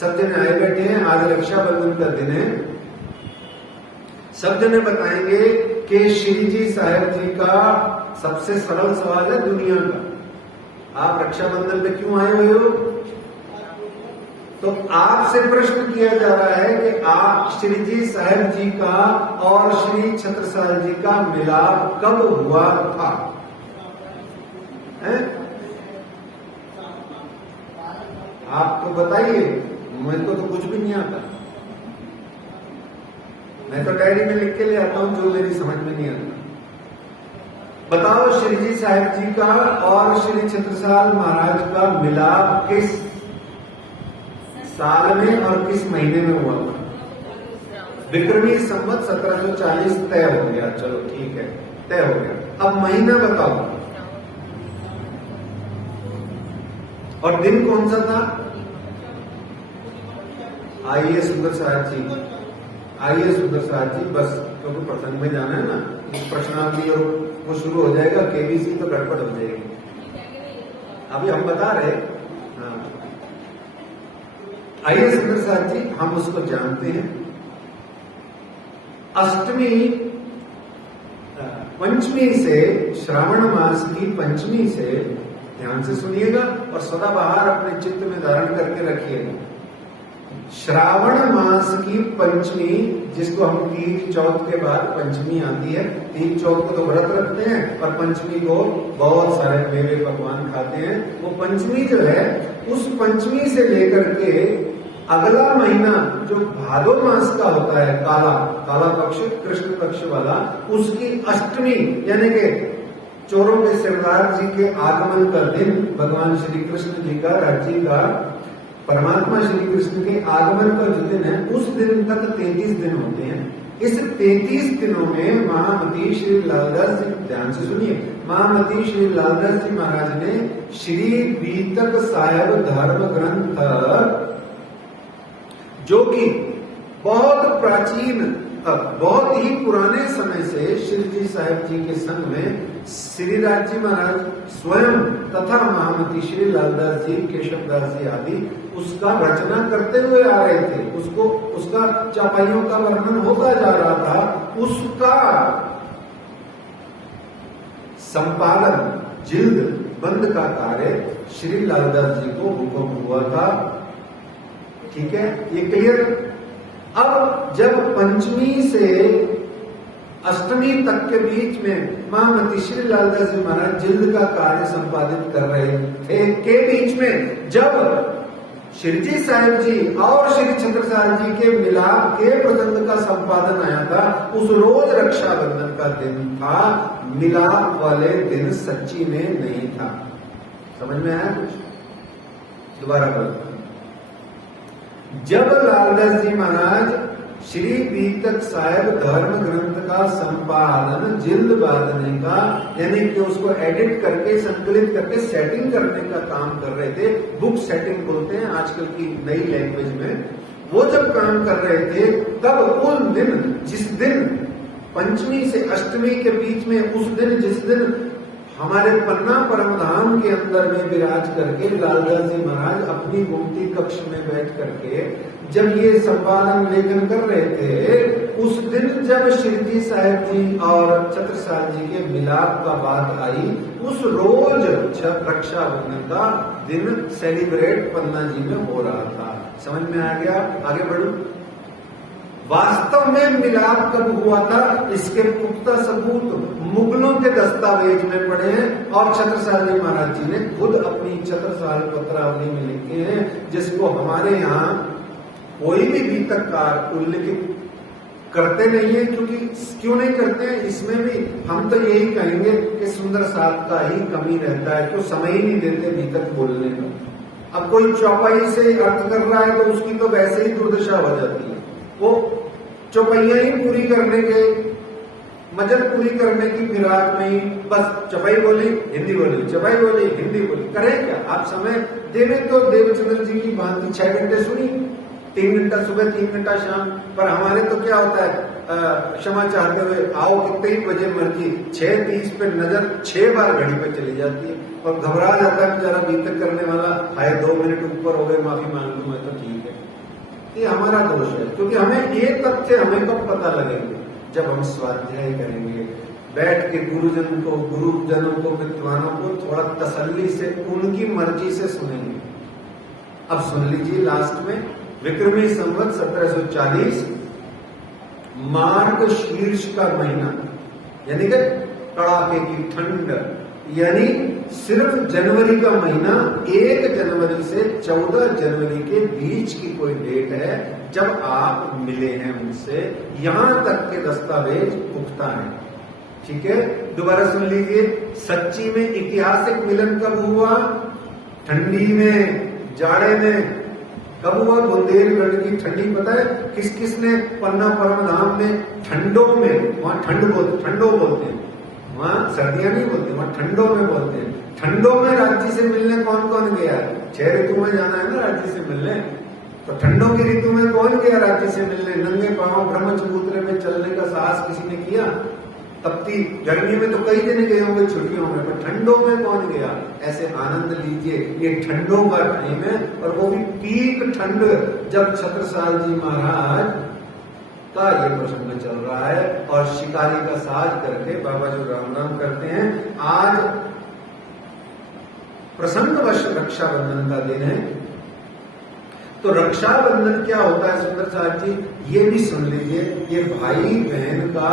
सब जने आए बैठे हैं, आज रक्षाबंधन का दिन है। सब जने बताएंगे कि श्री जी साहब जी का सबसे सरल सवाल है दुनिया का, आप रक्षाबंधन पे क्यों आए हुए हो? तो आपसे प्रश्न किया जा रहा है कि आप श्री जी साहब जी का और श्री छत्रसाल जी का मिलाप कब हुआ था? है? आप तो बताइए, मेरे को तो कुछ भी नहीं आता। मैं तो डायरी में लिख के ले आता हूं जो मेरी समझ में नहीं आता। बताओ, श्री जी साहब जी का और श्री छत्रसाल महाराज का मिलाप किस साल में और किस महीने में हुआ था? विक्रमी संवत 1740 तय हो गया। चलो ठीक है, तय हो गया। अब महीना बताओ और दिन कौन सा था? आइए सुंदर साहब जी, आइए सुंदर साहब जी, बस क्योंकि प्रसंग में जाना है ना, प्रश्नावली और वो शुरू हो जाएगा, केबीसी तो गड़बड़ हो जाएगी। अभी हम बता रहे, हाँ आइए सुंदर साहब जी, हम उसको जानते हैं। अष्टमी पंचमी से, श्रावण मास की पंचमी से, ध्यान से सुनिएगा और सदाबहार अपने चित्त में धारण करके रखिएगा। श्रावण मास की पंचमी, जिसको हम तीज चौथ के बाद पंचमी आती है, तीज चौथ को तो व्रत रखते हैं और पंचमी को बहुत सारे मेवे पकवान खाते हैं। वो पंचमी जो है, उस पंचमी से लेकर के अगला महीना जो भादो मास का होता है, काला पक्ष, कृष्ण पक्ष वाला, उसकी अष्टमी यानी कि चोरों के सरदार जी के आगमन का दिन, भगवान श्री कृष्ण जी का, राज्य का, परमात्मा श्री कृष्ण के आगमन का जो दिन है, उस दिन तक 33 दिन होते हैं। इस 33 दिनों में महामती श्री लालदास जी, ध्यान से सुनिए, महामती श्री लालदास जी महाराज ने श्री बीतक साहेब धर्म ग्रंथ, जो कि बहुत प्राचीन, बहुत ही पुराने समय से श्री जी साहेब जी के संग में श्री राज जी महाराज स्वयं तथा महामती श्री लालदास जी, केशवदास जी आदि उसका रचना करते हुए आ रहे थे। उसका चापाइयों का वर्णन होता जा रहा था। उसका संपादन, जिल्द बंद का कार्य श्री लालदास जी को हुक्म हुआ था। ठीक है, ये क्लियर। अब जब पंचमी से अष्टमी तक के बीच में महामती श्री लालदास जी महाराज जिल्द का कार्य संपादित कर रहे थे, के बीच में जब श्री जी साहिब जी और श्री छत्रसाल जी के मिलाप के प्रसंग का संपादन आया था, उस रोज रक्षाबंधन का दिन था। मिलाप वाले दिन सच्ची में नहीं था। समझ में आया कुछ? दोबारा बोलता, जब लालदास जी महाराज श्री बीतक साहेब धर्म ग्रंथ का संपादन, जिल्द बांधने का, यानी कि उसको एडिट करके, संकलित करके, सेटिंग करने का काम कर रहे थे, बुक सेटिंग बोलते हैं आजकल की नई लैंग्वेज में, वो जब काम कर रहे थे, तब उन दिन, जिस दिन पंचमी से अष्टमी के बीच में, उस दिन जिस दिन हमारे पन्ना परम धाम के अंदर में विराज करके लालदास जी महाराज अपनी गुमती कक्ष में बैठ करके जब ये संपादन लेखन कर रहे थे, उस दिन जब श्री जी साहेब जी और छत्रसाल जी के मिलाप का बात आई, उस रोज रक्षाबंधन का दिन सेलिब्रेट पन्ना जी में हो रहा था। समझ में आ गया? आगे बढ़ू। वास्तव में मिलाप कब हुआ था, इसके पुख्ता सबूत मुगलों के दस्तावेज में पड़े हैं और छत्रसाल जी महाराज जी ने खुद अपनी छत्रसाल पत्रावली में लिखे हैं, जिसको हमारे यहाँ कोई भी बीतककार उल्लेखित करते नहीं है। क्योंकि क्यों नहीं करते हैं, इसमें भी हम तो यही कहेंगे कि सुंदर साथ का ही कमी रहता है, तो समय ही नहीं देते बीतक बोलने का। अब कोई चौपाई से अर्थ कर रहा है तो उसकी तो वैसे ही दुर्दशा हो जाती है। वो चौपाइयां ही पूरी करने के, मजल पूरी करने की फिराक में ही बस चौपाई बोली हिंदी बोली, चौपाई बोली हिंदी बोली, करें क्या? आप समय देवे तो देवचंद्र जी की भांति 6 घंटे सुनी, 3 घंटा सुबह 3 घंटा शाम। पर हमारे तो क्या होता है, क्षमा चाहते हुए आओ कितने ही बजे मर्जी, 6:30 पे नजर 6 बार घड़ी पे चली जाती है और घबरा जाता है बेचारा बीतक करने वाला, हाय 2 मिनट ऊपर हो गए, माफी मांग लूं मैं तो ठीक है। ये हमारा दोष है, क्योंकि हमें ये तथ्य हमें कब पता लगेंगे, जब हम स्वाध्याय करेंगे, बैठ के गुरुजनों को, विद्वानों को थोड़ा तसल्ली से, उनकी मर्जी से सुनेंगे। अब सुन लीजिए, लास्ट में विक्रमी संवत 1740 मार्ग शीर्ष का महीना, यानी कि कड़ाके की ठंड, यानी सिर्फ जनवरी का महीना, 1 जनवरी से 14 जनवरी के बीच की कोई डेट है जब आप मिले हैं उनसे, यहां तक के दस्तावेज पुख्ता है। ठीक है, दोबारा सुन लीजिए। सच्ची में ऐतिहासिक मिलन कब हुआ? ठंडी में, जाड़े में कब हुआ? बुंदेलखंड की ठंडी पता है किस किसने पन्ना परम धाम में ठंडों में, वहां ठंडो बोलते हैं, वहां सर्दियां नहीं बोलते, वहां ठंडों में बोलते हैं। ठंडों में राज्य से मिलने कौन कौन गया? 6 ऋतु में जाना है ना राज्य से मिलने, तो ठंडों की ऋतु में कौन गया राज्य से मिलने? नंगे पांव ब्रह्मचबूतरे में चलने का साहस किसी ने किया? तपती गर्मी में तो कई दिन गए होंगे छुट्टियों में, पर ठंडों में कौन गया? ऐसे आनंद लीजिए, ये ठंडों का टाइम है, और वो भी पीक ठंड, जब छत्रसाल जी महाराज का ये प्रसंग चल रहा है। और शिकारी का साज करके बाबा जो राम राम करते हैं। आज प्रसंगवश रक्षाबंधन का दिन है। तो रक्षाबंधन क्या होता है सुंदर साहब जी, ये भी सुन लीजिए। ये भाई बहन का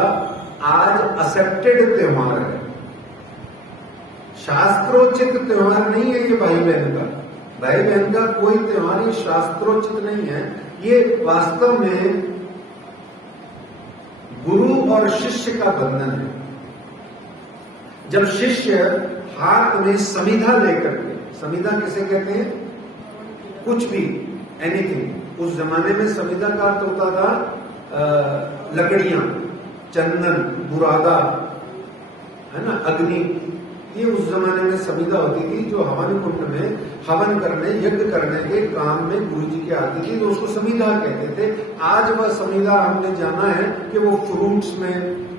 आज एक्सेप्टेड त्योहार है, शास्त्रोचित त्योहार नहीं है ये भाई बहन का। भाई बहन का कोई त्योहार ये शास्त्रोचित नहीं है। ये वास्तव में गुरु और शिष्य का बंधन है। जब शिष्य हाथ में समिधा लेकर के, समिधा किसे कहते हैं, कुछ भी, एनीथिंग। उस जमाने में समिधा का अर्थ होता था लकड़ियां, चंदन, बुरादा, है ना, अग्नि। ये उस जमाने में समिधा होती थी जो हवन कुंड में हवन करने, यज्ञ करने के काम में गुरु जी के आती थी, तो उसको समिधा कहते थे। आज वह समिधा हमने जाना है कि वो फ्रूट्स में,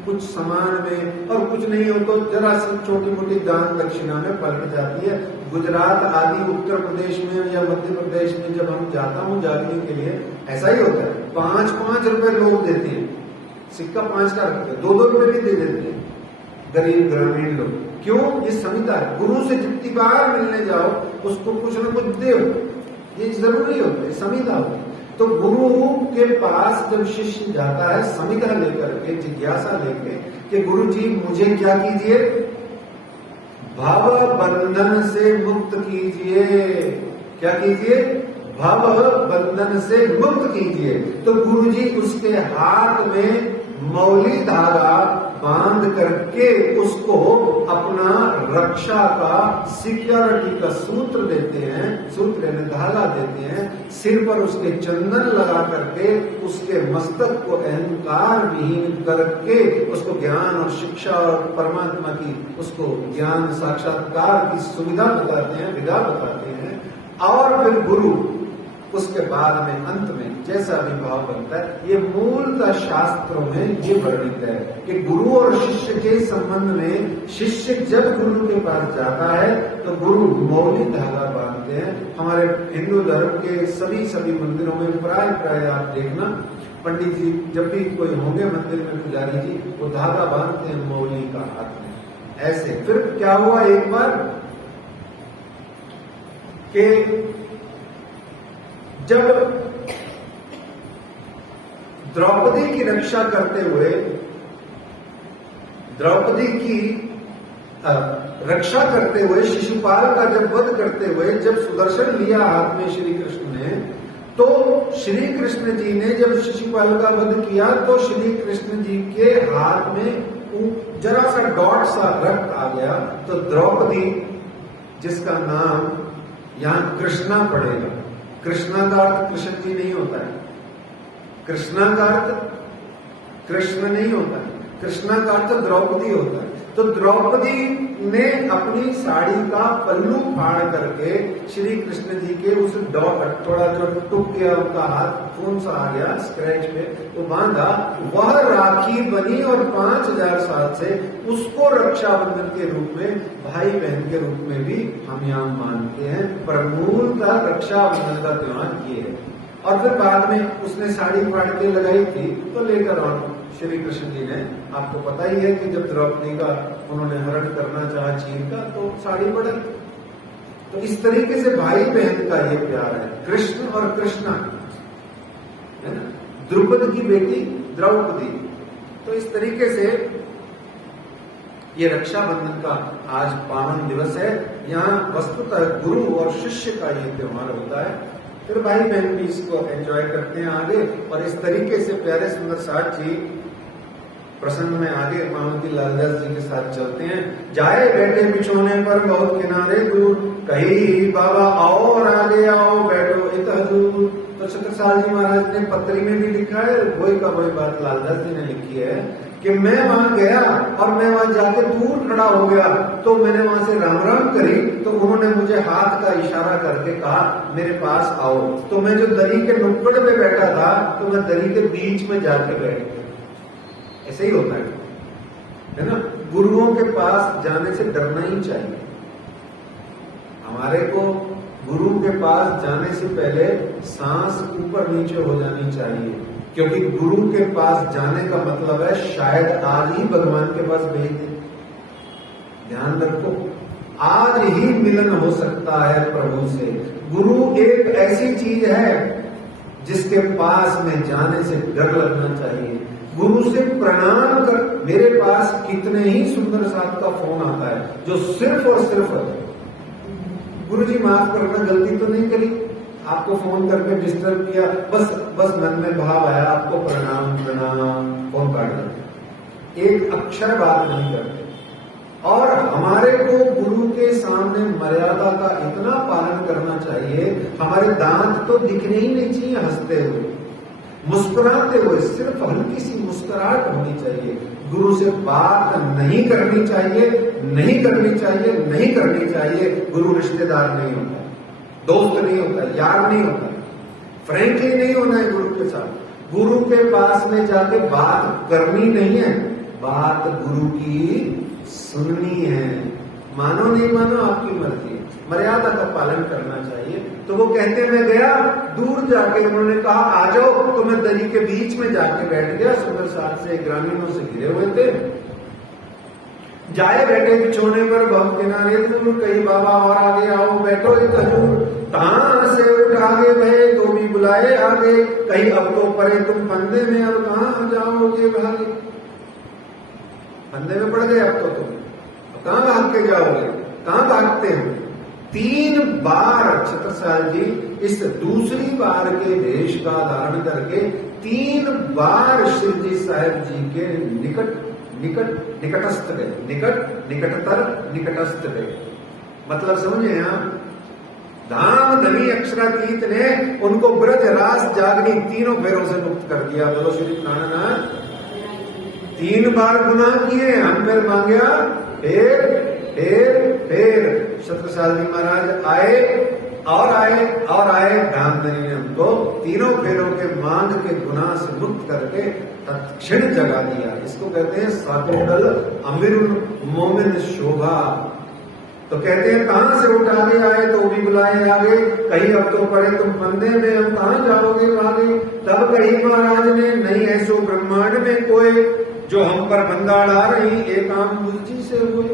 कुछ सामान में, और कुछ नहीं हो तो जरा सी छोटी मोटी दान दक्षिणा में पलट जाती है। गुजरात आदि उत्तर प्रदेश में या मध्य प्रदेश में जब हम जाता हूँ जागने के लिए, ऐसा ही होता है। 5-5 रुपए लोग देते हैं, सिक्का 5 का रखते हैं, 2-2 रुपए भी दे देते हैं गरीब ग्रामीण लोग। क्यों? ये समिधा है। गुरु से जितनी बार मिलने जाओ उसको कुछ न कुछ दो, ये जरूरी होता है, समिधा होती है। तो गुरु के पास जब शिष्य जाता है समिधा लेकर के, जिज्ञासा लेके कि गुरु जी मुझे क्या कीजिए, भव बंधन से मुक्त कीजिए। क्या कीजिए? भव बंधन से मुक्त कीजिए। तो गुरु जी उसके हाथ में मौली धागा बांध करके उसको अपना रक्षा का, सिक्योरिटी का सूत्र देते हैं, सूत्र यानी धागा देते हैं। सिर पर उसके चंदन लगा करके उसके मस्तक को अहंकार विहीन करके उसको ज्ञान और शिक्षा और परमात्मा की, उसको ज्ञान साक्षात्कार की सुविधा बताते हैं, विधा बताते हैं। और फिर गुरु उसके बाद में अंत में जैसा भी भाव बनता है। ये मूलतः शास्त्रों में ये वर्णित है कि गुरु और शिष्य के संबंध में, शिष्य जब गुरु के पास जाता है तो गुरु मौली धागा बांधते हैं। हमारे हिंदू धर्म के सभी मंदिरों में प्राय आप देखना, पंडित जी जब भी कोई होंगे मंदिर में, पुजारी जी, वो धागा बांधते हैं मौली का हाथ में ऐसे। फिर क्या हुआ एक बार कि जब द्रौपदी की रक्षा करते हुए, द्रौपदी की रक्षा करते हुए, शिशुपाल का जब वध करते हुए जब सुदर्शन लिया हाथ में श्री कृष्ण ने, तो श्री कृष्ण जी ने जब शिशुपाल का वध किया तो श्री कृष्ण जी के हाथ में जरा सा डॉट सा रक्त आ गया। तो द्रौपदी, जिसका नाम यहां कृष्णा पड़ेगा, कृष्णा का अर्थ कृष्ण जी नहीं होता है, कृष्णा का अर्थ कृष्ण नहीं होता है, कृष्णा का अर्थ द्रौपदी होता है। तो द्रौपदी ने अपनी साड़ी का पल्लू फाड़ करके श्री कृष्ण जी के उस थोड़ा जो टूट गया उनका हाथ, खून सा आ गया स्क्रैच पे, वो बांधा, वह राखी बनी। और 5000 साल से उसको रक्षाबंधन के रूप में, भाई बहन के रूप में भी हम यहाँ मानते हैं। पर मूलतः रक्षाबंधन का त्योहार ये है। और फिर बाद में उसने साड़ी फाड़ के लगाई थी, तो लेकर ऑन श्री कृष्ण जी ने, आपको पता ही है कि जब द्रौपदी का उन्होंने हरण करना चाहा चीर का, तो साड़ी बढ़। तो इस तरीके से भाई बहन का ये प्यार है, कृष्ण और कृष्णा, है ना, द्रुपद की बेटी द्रौपदी। तो इस तरीके से ये रक्षाबंधन का आज पावन दिवस है। यहाँ वस्तुतः गुरु और शिष्य का ये त्योहार होता है। फिर भाई बहन भी इसको एंजॉय करते हैं आगे। और इस तरीके से प्यारे सुंदर साथ जी प्रसंग में आगे महामती लालदास जी के साथ चलते हैं। जाए बैठे बिछोने पर बहुत किनारे दूर, कही बाबा आओ और आगे आओ बैठो इत हजूर। तो छत्रसाल जी महाराज ने पत्री में भी लिखा है, वही का वही बात लालदास जी ने लिखी है कि मैं वहां गया और मैं वहां जाके दूर खड़ा हो गया, तो मैंने वहां से राम राम करी, तो उन्होंने मुझे हाथ का इशारा करके कहा मेरे पास आओ। तो मैं जो दरी के नुक्कड़ पे बैठा था, तो मैं दरी के बीच में जाके बैठ गया। ऐसे ही होता है ना। गुरुओं के पास जाने से डरना ही चाहिए। हमारे को गुरु के पास जाने से पहले सांस ऊपर नीचे हो जानी चाहिए। क्योंकि गुरु के पास जाने का मतलब है शायद आज ही भगवान के पास भेज दे। ध्यान रखो, आज ही मिलन हो सकता है प्रभु से। गुरु एक ऐसी चीज है जिसके पास में जाने से डर लगना चाहिए। गुरु से प्रणाम कर, मेरे पास कितने ही सुंदर साहब का फोन आता है जो सिर्फ और सिर्फ गुरु जी माफ करना, गलती तो नहीं करी, आपको फोन करके डिस्टर्ब किया, बस मन में भाव आया, आपको प्रणाम प्रणाम, फोन काट देते, एक अक्षर बात नहीं करते। और हमारे को गुरु के सामने मर्यादा का इतना पालन करना चाहिए, हमारे दांत तो दिखने ही नहीं चाहिए हंसते हुए, मुस्कुराते हुए, सिर्फ हल्की सी मुस्कुराहट होनी चाहिए। गुरु से बात नहीं करनी चाहिए, नहीं करनी चाहिए, नहीं करनी चाहिए। गुरु रिश्तेदार नहीं होता, दोस्त नहीं होता, यार नहीं होता, फ्रेंकली नहीं होना है गुरु के साथ। गुरु के पास में जाके बात करनी नहीं है, बात गुरु की सुननी है। मानो नहीं मानो आपकी मर्जी, मर्यादा का पालन करना चाहिए। तो वो कहते मैं गया दूर जाके, उन्होंने कहा आ जाओ, तो मैं दरी के बीच में जाके बैठ गया। सुबह 7 से ग्रामीणों से घिरे हुए थे, जाए बैठे बिछोने पर, बहुत किनारे दूर, कहीं बाबा और आगे आओ बैठो एक हजूर, कहां से उठा के भय तो भी बुलाए आगे, कहीं अब तो परे तुम फंदे में, अब कहां जाओगे भागे, फंदे में पड़ गए अब तो तुम, कहां भाग के जाओगे, कहां भागते हो। 3 बार छत्रसाल जी इस दूसरी बार के वेश का धारण करके 3 बार शिव जी साहब जी के निकटस्थ गए, निकटतर निकटस्थ गए। मतलब समझे आप, धाम धनी अक्षरातीत ने उनको ब्रज रास जागनी तीनों फेरों से मुक्त कर दिया। बोलो श्री प्राणनाथ। 3 बार गुनाह किए, हम फिर मांगया, फिर छत्रसाल जी महाराज आए और आए, धामधनी ने उनको तीनों फेरों के मांग के गुनाह से मुक्त करके तत्क्षण जगा दिया। इसको कहते हैं साकुंडल अमीर मोमिन शोभा। तो कहते हैं कहां से उठा के आए तो भी बुलाए आगे, कहीं अब तो पड़े तुम फंदे में, अब कहां जाओगे भागे। तब कही महाराज ने, नहीं ऐसो ब्रह्मांड में कोई जो हम पर बंदा डाल रही, एक आम बुद्ध जी से हुए।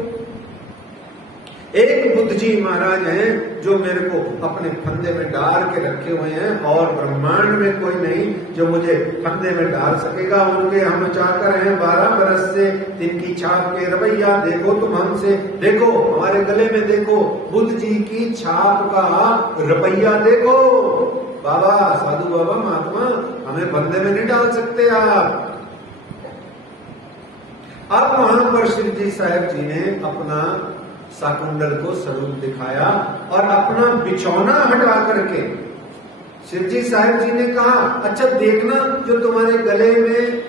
एक बुद्ध जी महाराज हैं जो मेरे को अपने फंदे में डाल के रखे हुए हैं, और ब्रह्मांड में कोई नहीं जो मुझे फंदे में डाल सकेगा। उनके हम चाकर हैं 12 बरस से, तिनकी छाप के रवैया देखो तुम हमसे, देखो हमारे गले में देखो बुद्ध जी की छाप का रवैया देखो। बाबा साधु बाबा महात्मा, हमें फंदे में नहीं डाल सकते आप। अब वहां पर शिव जी साहब जी ने अपना साकुंडल को स्वरूप दिखाया और अपना बिछौना हटा करके शिव जी साहब जी ने कहा, अच्छा देखना जो तुम्हारे गले में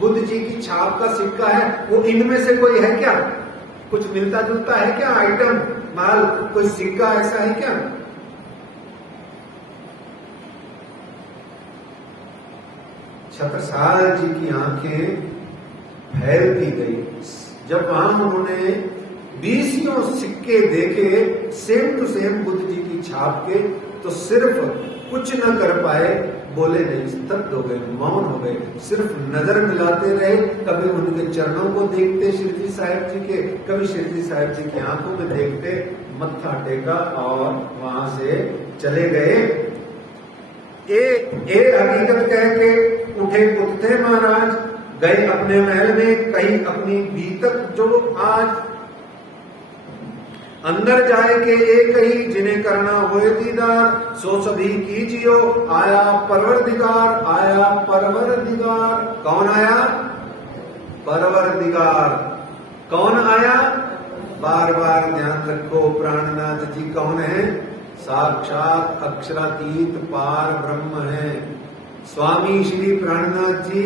बुद्ध जी की छाप का सिक्का है, वो इनमें से कोई है क्या, कुछ मिलता जुलता है क्या, आइटम माल, कोई सिक्का ऐसा है क्या। छत्रसाल जी की आंखें फैलती गई जब वहां उन्होंने 20 सिक्के देखे same to same Buddha ji की छाप के, तो सिर्फ कुछ न कर पाए, बोले नहीं, स्तब्ध हो गए, मौन हो गए, सिर्फ नजर मिलाते रहे। कभी उनके चरणों को देखते शिव जी साहब जी के, कभी शिव जी साहब जी की आंखों में देखते, मत्था टेका और वहां से चले गए। ए हकीकत कह के उठे पुत थे महाराज, गए अपने महल में, कहीं अपनी बीतक जो आज अंदर जाए के एक ही जिन्हें करना होए दीदार, सो सभी कीजियो आया परवरदिगार, आया परवरदिगार। कौन आया? परवरदिगार। कौन आया? बार बार ध्यान रखो, प्राणनाथ जी कौन है? साक्षात अक्षरातीत पार ब्रह्म है। स्वामी श्री प्राणनाथ जी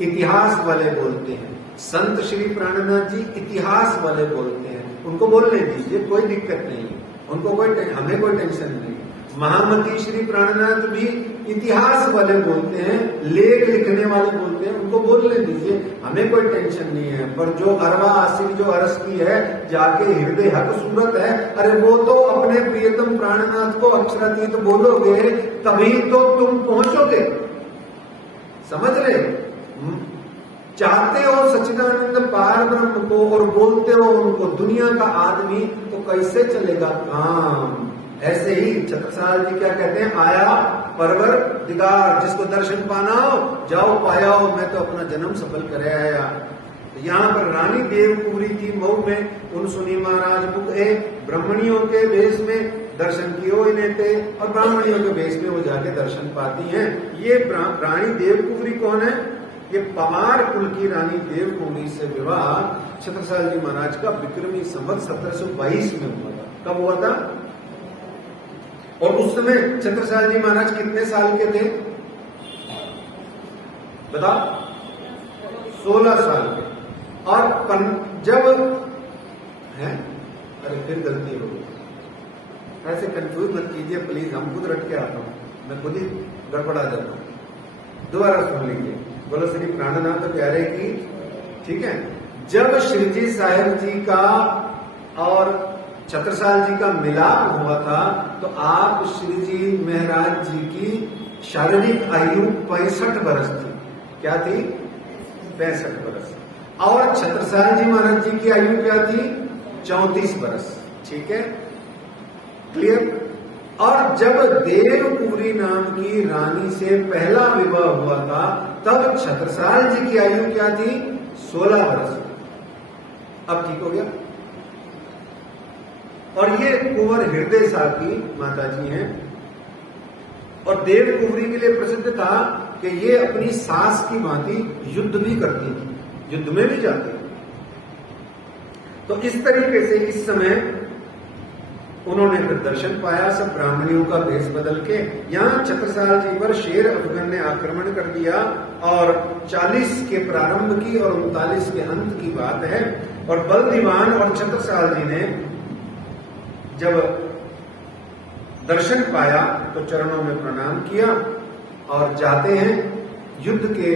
इतिहास वाले बोलते हैं, संत श्री प्राणनाथ जी इतिहास वाले बोलते हैं, उनको बोलने दीजिए, कोई दिक्कत नहीं, उनको हमें कोई टेंशन नहीं। महामती श्री प्राणनाथ भी इतिहास वाले बोलते हैं, लेख लिखने वाले बोलते हैं, उनको बोलने दीजिए, हमें कोई टेंशन नहीं है। पर जो अरवा आसिक जो अरस की है, जाके हृदय हक सूरत है, अरे वो तो अपने प्रियतम प्राणनाथ को अक्षरातीत बोलोगे तभी तो तुम पहुंचोगे। समझ रहे? चाहते हो सच्चिदानंद पार ब्रह्म को और बोलते हो उनको दुनिया का आदमी, तो कैसे चलेगा काम? ऐसे ही छत्रसाल जी क्या कहते हैं, आया परवर दिगार, जिसको दर्शन पाना हो जाओ पाया हो, मैं तो अपना जन्म सफल करे आया। यहाँ पर रानी देवपुरी की मऊ में उन सुनी महाराज बुके ब्राह्मणियों के वेश में दर्शन किए इन्हें थे, और ब्राह्मणियों के वेश में वो जाके दर्शन पाती हैं। ये रानी देवपुरी कौन है? ये पवार कुल की रानी देवकुमारी से विवाह छत्रसाल जी महाराज का विक्रमी संवत 1722 में हुआ था। कब हुआ था? और उस समय छत्रसाल जी महाराज कितने साल के थे? बता। 16 साल के। और जब है, अरे फिर गलती हो गई, ऐसे कंफ्यूज मत कीजिए प्लीज, हम खुद रट के आता हूं, मैं खुद ही गड़बड़ा जाता हूं। दोबारा सुन लीजिए। बोलो श्री प्राणनाथ प्यारे की। ठीक है। जब श्री जी साहेब जी का और छत्रसाल जी का मिलाप हुआ था, तो आप श्री जी महाराज जी की शारीरिक आयु 65 वर्ष थी। क्या थी? 65 वर्ष। और छत्रसाल जी महाराज जी की आयु क्या थी? 34 वर्ष। ठीक है, क्लियर? और जब देवपुरी नाम की रानी से पहला विवाह हुआ था, तब छत्रसाल जी की आयु क्या थी? 16 वर्ष। अब ठीक हो गया? और ये कुंवर हृदय शाह की माता जी हैं, और देवकुमारी के लिए प्रसिद्ध था कि ये अपनी सास की भांति युद्ध भी करती थी, युद्ध में भी जाती थी। तो इस तरीके से इस समय उन्होंने फिर दर्शन पाया, सब ब्राह्मणियों का भेष बदल के। यहां छत्रसाल जी पर शेर अफगन ने आक्रमण कर दिया, और 40 के प्रारंभ की और 39 के अंत की बात है। और बलदीवान और छत्रसाल जी ने जब दर्शन पाया तो चरणों में प्रणाम किया, और जाते हैं युद्ध के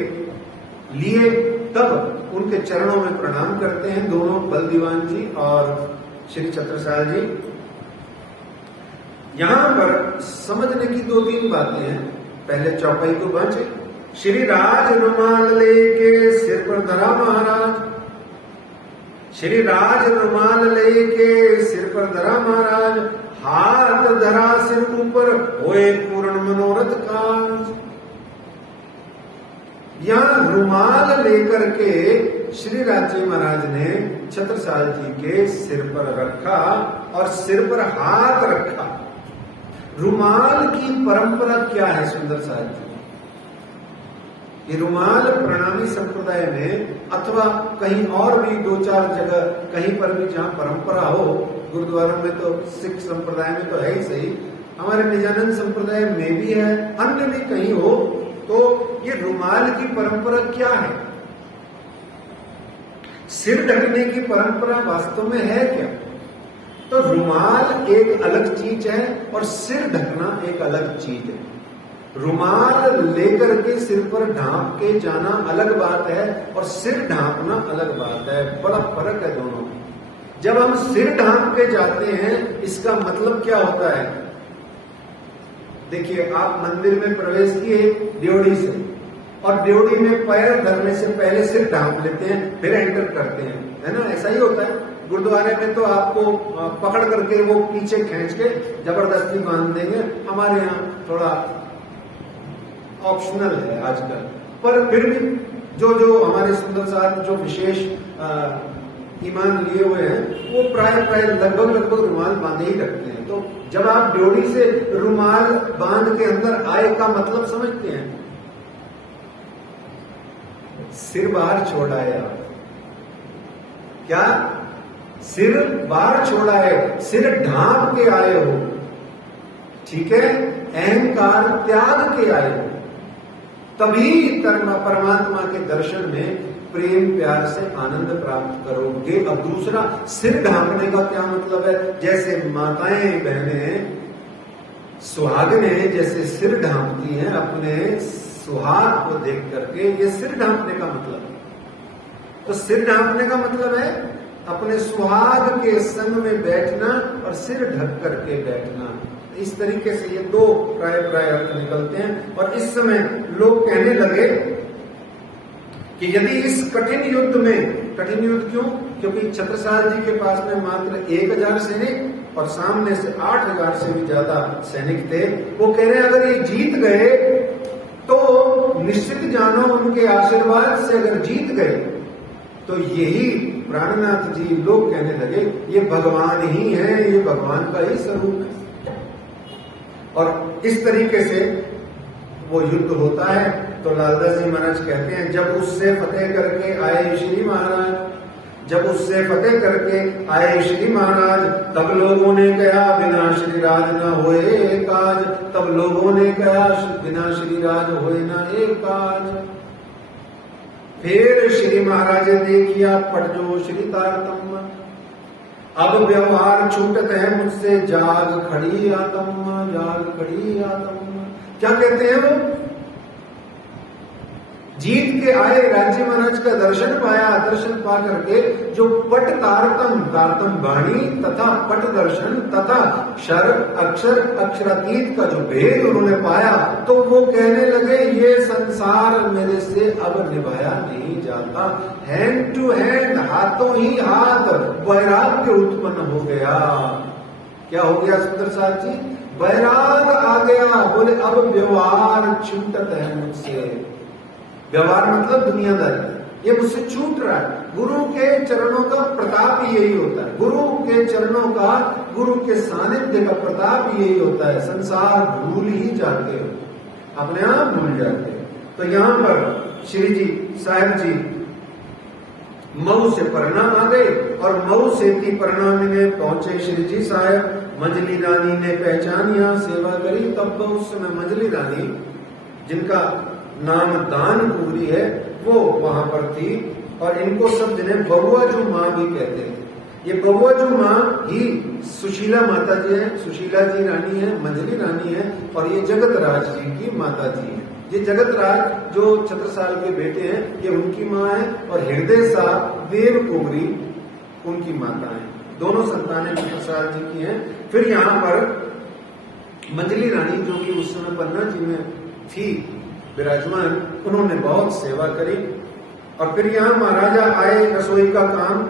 लिए, तब उनके चरणों में प्रणाम करते हैं दोनों, बलदीवान जी और श्री छत्रसाल जी। यहां पर समझने की 2-3 बातें हैं। पहले चौपाई को बांचे। श्री राज रुमाल लेके सिर पर धरा महाराज, श्री राज रुमाल लेके सिर पर धरा महाराज, हाथ धरा सिर ऊपर होए पूर्ण मनोरथ काज। यहां रुमाल लेकर के श्री राज महाराज ने छत्रसाल जी के सिर पर रखा और सिर पर हाथ रखा। रुमाल की परंपरा क्या है सुंदर साहब जी? ये रुमाल प्रणामी संप्रदाय में अथवा कहीं और भी 2-4 जगह कहीं पर भी जहां परंपरा हो, गुरुद्वारों में तो सिख संप्रदाय में तो है ही सही, हमारे निजानंद संप्रदाय में भी है, अन्य भी कहीं हो, तो ये रुमाल की परंपरा क्या है? सिर ढकने की परंपरा वास्तव में है क्या? तो रुमाल एक अलग चीज है और सिर ढकना एक अलग चीज है। रुमाल लेकर के सिर पर ढांप के जाना अलग बात है और सिर ढांपना अलग बात है, बड़ा फर्क है दोनों में। जब हम सिर ढांप के जाते हैं, इसका मतलब क्या होता है? देखिए, आप मंदिर में प्रवेश किए ड्योढ़ी से, और ड्योढ़ी में पैर धरने से पहले सिर ढांप लेते हैं, फिर एंटर करते हैं, है ना? ऐसा ही होता है। गुरुद्वारे में तो आपको पकड़ करके वो पीछे खींच के जबरदस्ती बांध देंगे। हमारे यहाँ थोड़ा ऑप्शनल है आजकल, पर फिर भी जो हमारे सुंदर साथ जो विशेष ईमान लिए हुए हैं, वो प्राय लगभग रुमाल बांधे ही रखते हैं। तो जब आप ड्योढ़ी से रुमाल बांध के अंदर आए का मतलब समझते हैं? सिर बाहर छोड़ आए आप। क्या? सिर बाहर छोड़ा है, सिर ढांप के आए हो, ठीक है? अहंकार त्याग के आए हो, तभी परमात्मा के दर्शन में प्रेम प्यार से आनंद प्राप्त करोगे। अब दूसरा, सिर ढांपने का क्या मतलब है? जैसे माताएं बहनें सुहागनें जैसे सिर ढांपती हैं अपने सुहाग को देख करके, ये सिर ढांपने का मतलब है। तो सिर ढांपने का मतलब है अपने सुहाग के संग में बैठना और सिर ढक करके बैठना। इस तरीके से ये 2 प्राय अर्थ निकलते हैं। और इस समय लोग कहने लगे कि यदि इस कठिन युद्ध में, कठिन युद्ध क्यों? क्योंकि छत्रसाल जी के पास में मात्र 1000 सैनिक और सामने से 8000 से भी ज्यादा सैनिक थे। वो कह रहे हैं अगर ये जीत गए तो निश्चित जानो उनके आशीर्वाद से अगर जीत गए तो यही प्राणनाथ जी, लोग कहने लगे ये भगवान ही है, ये भगवान का ही स्वरूप है। और इस तरीके से वो युद्ध होता है। तो लालदास जी महाराज कहते हैं जब उससे फतेह करके आए श्री महाराज, जब उससे फतेह करके आए श्री महाराज, तब लोगों ने कहा बिना श्री राज न होए काज, तब लोगों ने कहा बिना श्री राज होए न एक काज। फिर श्री महाराज देखिया पट जो श्री तारतम, अब व्यवहार छूटत है मुझसे जाग खड़ी आत्म, जाग खड़ी आत्म। क्या कहते हैं वो? जीत के आए राज्य महाराज का दर्शन पाया, दर्शन पा करके जो पट तारतम, तारतम वाणी तथा पट दर्शन तथा क्षर अक्षर अक्षरातीत का जो भेद उन्होंने पाया, तो वो कहने लगे ये संसार मेरे से अब निभाया नहीं जाता। हैंड टू हैंड, हाथों ही हाथ वैराग्य उत्पन्न हो गया। क्या हो गया सुंदर साथ जी? वैराग आ गया। बोले अब व्यवहार छूटत है मुझसे। व्यवहार मतलब दुनियादारी, ये मुझसे छूट रहा है। गुरु के चरणों का प्रताप यही होता है, गुरु के चरणों का, गुरु के सानिध्य का प्रताप यही होता है। संसार भूल ही जाते हो, अपने आप भूल जाते हो। तो यहां पर श्री जी साहब जी मऊ से परना आ गए और मऊ से परना में पहुंचे श्री जी साहब। मंजली रानी ने पहचानिया सेवा करी, तब उस समय मंजली रानी जिनका नाम दानपुरी है वो वहां पर थी और इनको सब जने बबुआ जो माँ भी कहते थे। ये बबुआ जो माँ ही सुशीला माता जी है, सुशीला जी रानी है, मंजली रानी है और ये जगत राज जी की माता जी है। ये जगत राज जो छत्रसाल के बेटे हैं ये उनकी माँ है और हृदय साहब देव कुंवरी उनकी माता है। दोनों संतानें छत्रसाल जी की हैं। फिर यहाँ पर मंजली रानी जो कि उस समय पन्ना जी में थी विराजमान, उन्होंने बहुत सेवा करी। और फिर यहाँ महाराजा आए, रसोई का काम,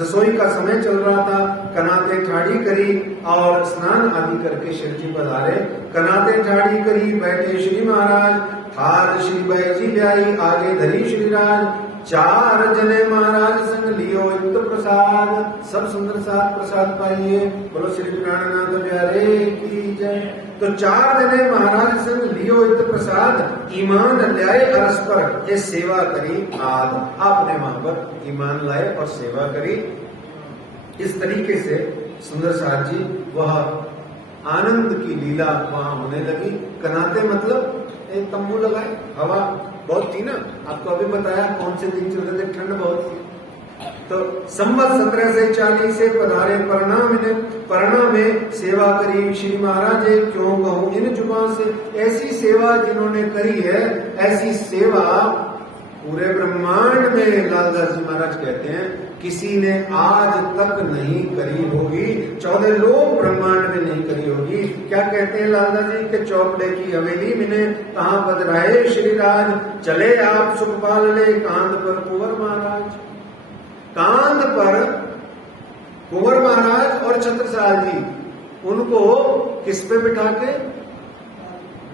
रसोई का समय चल रहा था। कनाते ठाड़ी करी और स्नान आदि करके श्री जी पधारे। कनाते ठाड़ी करी बैठे श्री महाराज, थार श्री बैजी ब्याई आगे धरी श्री राज। 4 जने महाराज संग लियो युक्त प्रसाद, सब सुंदर साथ प्रसाद पाइए। बोलो श्री प्राणनाथ प्यारे की जय। तो 4 जने महाराज संग लियो युक्त प्रसाद, ईमान लाए अरस पर ये सेवा करी आद। आपने वहां पर ईमान लाए और सेवा करी। इस तरीके से सुंदर साथ जी वह आनंद की लीला वहां होने लगी। कनाते मतलब एक तंबू लगाए, हवा बहुत थी ना, आपको अभी बताया कौन से दिन चल रहे थे, ठंड बहुत थी। तो संवत 1740 से पधारे परना में सेवा करी श्री महाराज। क्यों कहूं इन जुबान से, ऐसी सेवा जिन्होंने करी है, ऐसी सेवा पूरे ब्रह्मांड में लालदास जी महाराज कहते हैं किसी ने आज तक नहीं करी होगी। 14 लोग ब्रह्मांड में नहीं करी होगी। क्या कहते हैं लालदास जी के चौपड़े की हवेली में कहां बदराए श्री राज, चले आप सुखपाल ले कांध पर कुंवर महाराज। कांध पर कुंवर महाराज और छत्रसाल जी उनको किस पे बिठा के,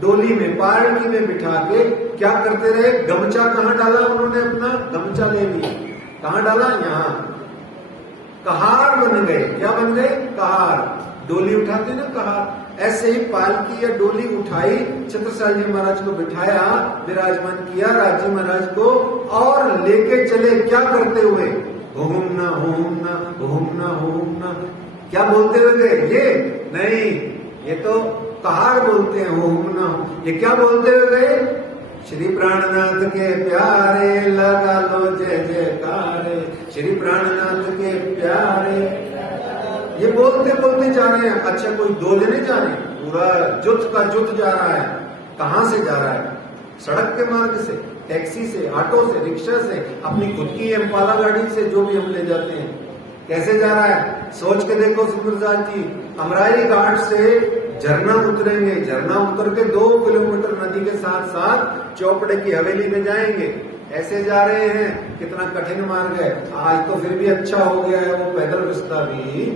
डोली में, पालकी में बिठा के क्या करते रहे? गमछा कहां डाला उन्होंने? अपना गमछा ले लिया। कहां डाला? यहां। कहार बन गए। क्या बन गए? कहार। डोली उठाते ना कहार, ऐसे ही पालकी या डोली उठाई, छत्रसाल जी महाराज को बिठाया, विराजमान किया राज्य महाराज को और लेके चले। क्या करते हुए? घूमना घूमना घूमना घूमना। क्या बोलते हुए गए? ये नहीं, ये तो कहार बोलते हैं, घूमना। ये क्या बोलते हुए गए? श्री प्राणनाथ के प्यारे लगा लो जय जयकारे, श्री प्राणनाथ के प्यारे। ये बोलते बोलते जा रहे हैं। अच्छा, कोई 2 जने जा रहे हैं? पूरा जुट का जुट जा रहा है। कहां से जा रहा है? सड़क के मार्ग से, टैक्सी से, ऑटो से, रिक्शा से, अपनी खुद की एम्पाला गाड़ी से, जो भी हम ले जाते हैं। कैसे जा रहा है? सोच के देखो सुंदरदास जी, अमराई घाट से झरना उतरेंगे, झरना उतर के 2 किलोमीटर नदी के साथ साथ चौपड़े की हवेली में जाएंगे। ऐसे जा रहे हैं, कितना कठिन मार्ग है। आज तो फिर भी अच्छा हो गया है, वो पैदल रास्ता भी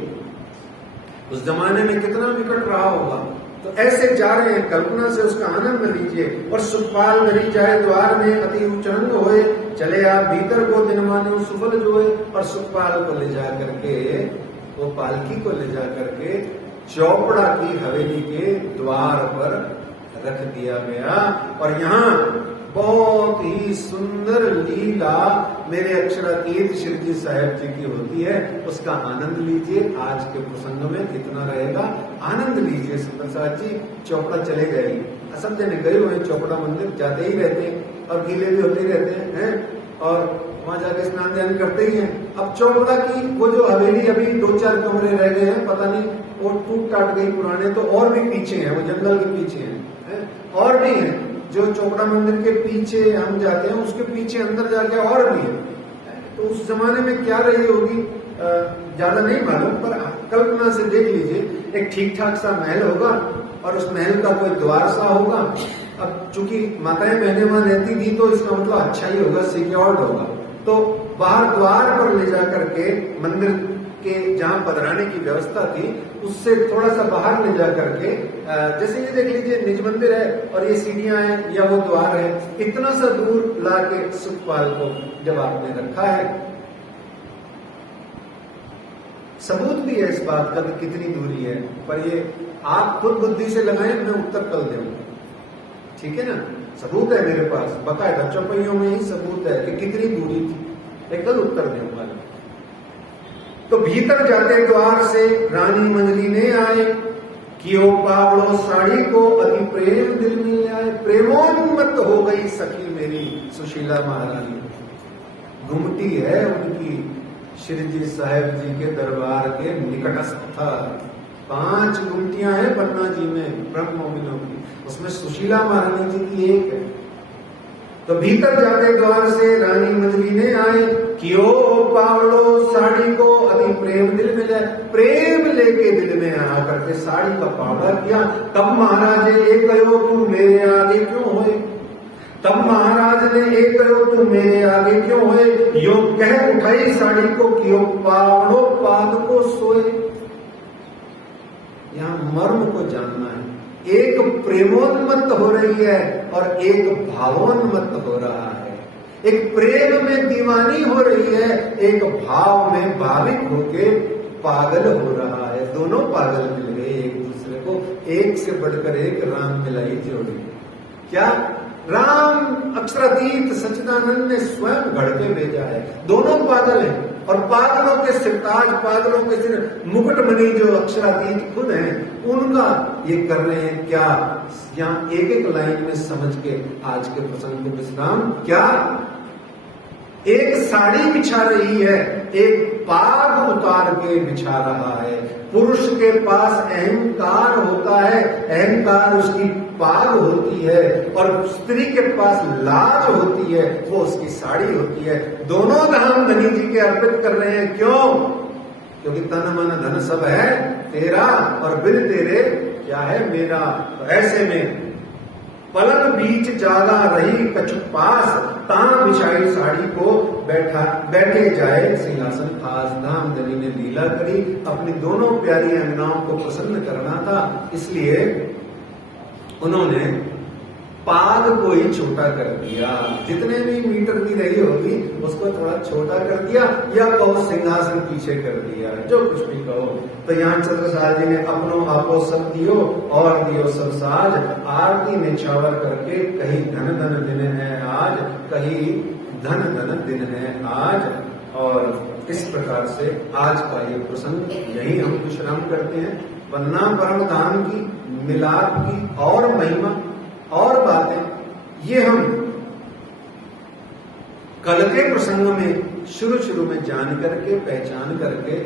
उस जमाने में कितना विकट रहा होगा। तो ऐसे जा रहे हैं, कल्पना से उसका आनंद लीजिए। और सुखपाल भरी जाए द्वार में, अति उचंग होए, चले आप भीतर को दिन मानो सुफल जोए। और सुखपाल को ले जा करके, वो पालकी को ले जा करके चौपड़ा की हवेली के द्वार पर रख दिया गया। और यहाँ बहुत ही सुंदर लीला मेरे अक्षरातीत श्री जी साहेब जी की होती है, उसका आनंद लीजिए। आज के प्रसंग में कितना रहेगा, आनंद लीजिए। सुप्रसाद जी चौपड़ा चले जाएगी। सब जने गए हुए चौपड़ा मंदिर, जाते ही रहते हैं और गीले भी होते ही रहते हैं और वहां जाके स्नान ध्यान करते ही हैं। अब चौपड़ा की वो जो हवेली, अभी 2-4 कमरे रह गए हैं, पता नहीं वो टूट टाट गई पुराने, तो और भी पीछे हैं, वो जंगल के पीछे हैं, और भी हैं। जो चौपड़ा मंदिर के पीछे हम जाते हैं, उसके पीछे अंदर जाके और भी है। तो उस जमाने में क्या रही होगी ज्यादा नहीं मालूम, पर कल्पना से देख लीजिए, एक ठीक ठाक सा महल होगा और उस महल का कोई द्वार सा होगा। अब चूंकि माताएं बहनें वहां रहती थी, तो इसका मतलब अच्छा ही होगा, सिक्योर्ड होगा। तो बाहर द्वार पर ले जा करके मंदिर के जहां पधराने की व्यवस्था थी, उससे थोड़ा सा बाहर ले जा करके, जैसे ये देख लीजिए निज मंदिर है और ये सीढ़ियां हैं या वो द्वार है, इतना सा दूर लाके सुखपाल को जब आपने रखा है, सबूत भी है इस बात का कि कितनी दूरी है, पर ये आप खुद बुद्धि से लगाएं, मैं उत्तर कल दूंगा, ठीक है ना। सबूत है मेरे पास, बकायदा चौपाइयों में ही सबूत है कि कितनी दूरी थी, एक कल उत्तर दूंगा। तो भीतर जाते द्वार से रानी मंजरी ने आए, कियो पावड़ो साड़ी को अति प्रेम दिल में आए। प्रेमोन्मत्त हो गई सखी मेरी सुशीला महारानी। घुमटी है उनकी श्री जी साहेब जी के दरबार के निकटस्थ। 5 गुमटियां हैं पन्ना जी में ब्रह्मोमिनों की, उसमें सुशीला महारानी जी की एक है। तो भीतर जाते द्वार से रानी मंजरी ने आए, कियो पावड़ो साड़ी को अति प्रेम दिल में जाए। प्रेम लेके दिल में आ करके साड़ी का पावड़ा किया। तब महाराज ने एक कहो तू मेरे आगे क्यों होए। तब महाराज ने एक कहो तू मेरे आगे क्यों होए। यो कह उठाई साड़ी को, कियो पावड़ो पाद को सोए। यहां मर्म को जानना है। एक प्रेमोन्मत्त हो रही है और एक भावोन्मत्त हो रहा है। एक प्रेम में दीवानी हो रही है, एक भाव में भाविक होके पागल हो रहा है। दोनों पागल मिल गए एक दूसरे को, एक से बढ़कर एक राम मिलाई जोड़ी। क्या राम अक्षरातीत सच्चिदानंद ने स्वयं गढ़ के भेजा है। दोनों पागल हैं और पागलों के सिरताज, पागलों के सिर मुकुटमणि जो अक्षरातीत खुद हैं, उनका ये कर रहे हैं। क्या यहाँ एक एक लाइन में समझ के आज के प्रसंग को विश्राम। क्या एक साड़ी बिछा रही है, एक पाग उतार के बिछा रहा है। पुरुष के पास अहंकार होता है, अहंकार उसकी पाग होती है, और स्त्री के पास लाज होती है, वो उसकी साड़ी होती है। दोनों धाम धनी जी के अर्पित कर रहे हैं। क्यों? क्योंकि तन मन धन सब है तेरा और बिन तेरे क्या है मेरा। तो ऐसे में पलक बीच जागा रही कछु पास, तां बिछाई साड़ी को बैठे जाए सिंहासन खास। धाम धनी ने लीला करी, अपनी दोनों प्यारी अंगनाओं को प्रसन्न करना था, इसलिए उन्होंने पाग को ही छोटा कर दिया। जितने भी मीटर की रही होगी उसको थोड़ा छोटा कर दिया, या कहो सिंहासन पीछे कर दिया, जो कुछ भी कहो। तो यहाँ छत्रसाल जी ने अपनों आपो सब दियो और दियो सब साज। आरती में छावर करके कहीं धन धन दिन है आज, कहीं धन धन दिन है आज। और इस प्रकार से आज का ये प्रसंग यही हम विश्राम करते हैं। पन्ना परम धाम की, मिलाप की और महिमा और बातें ये हम कल के प्रसंग में शुरू में जान करके पहचान करके,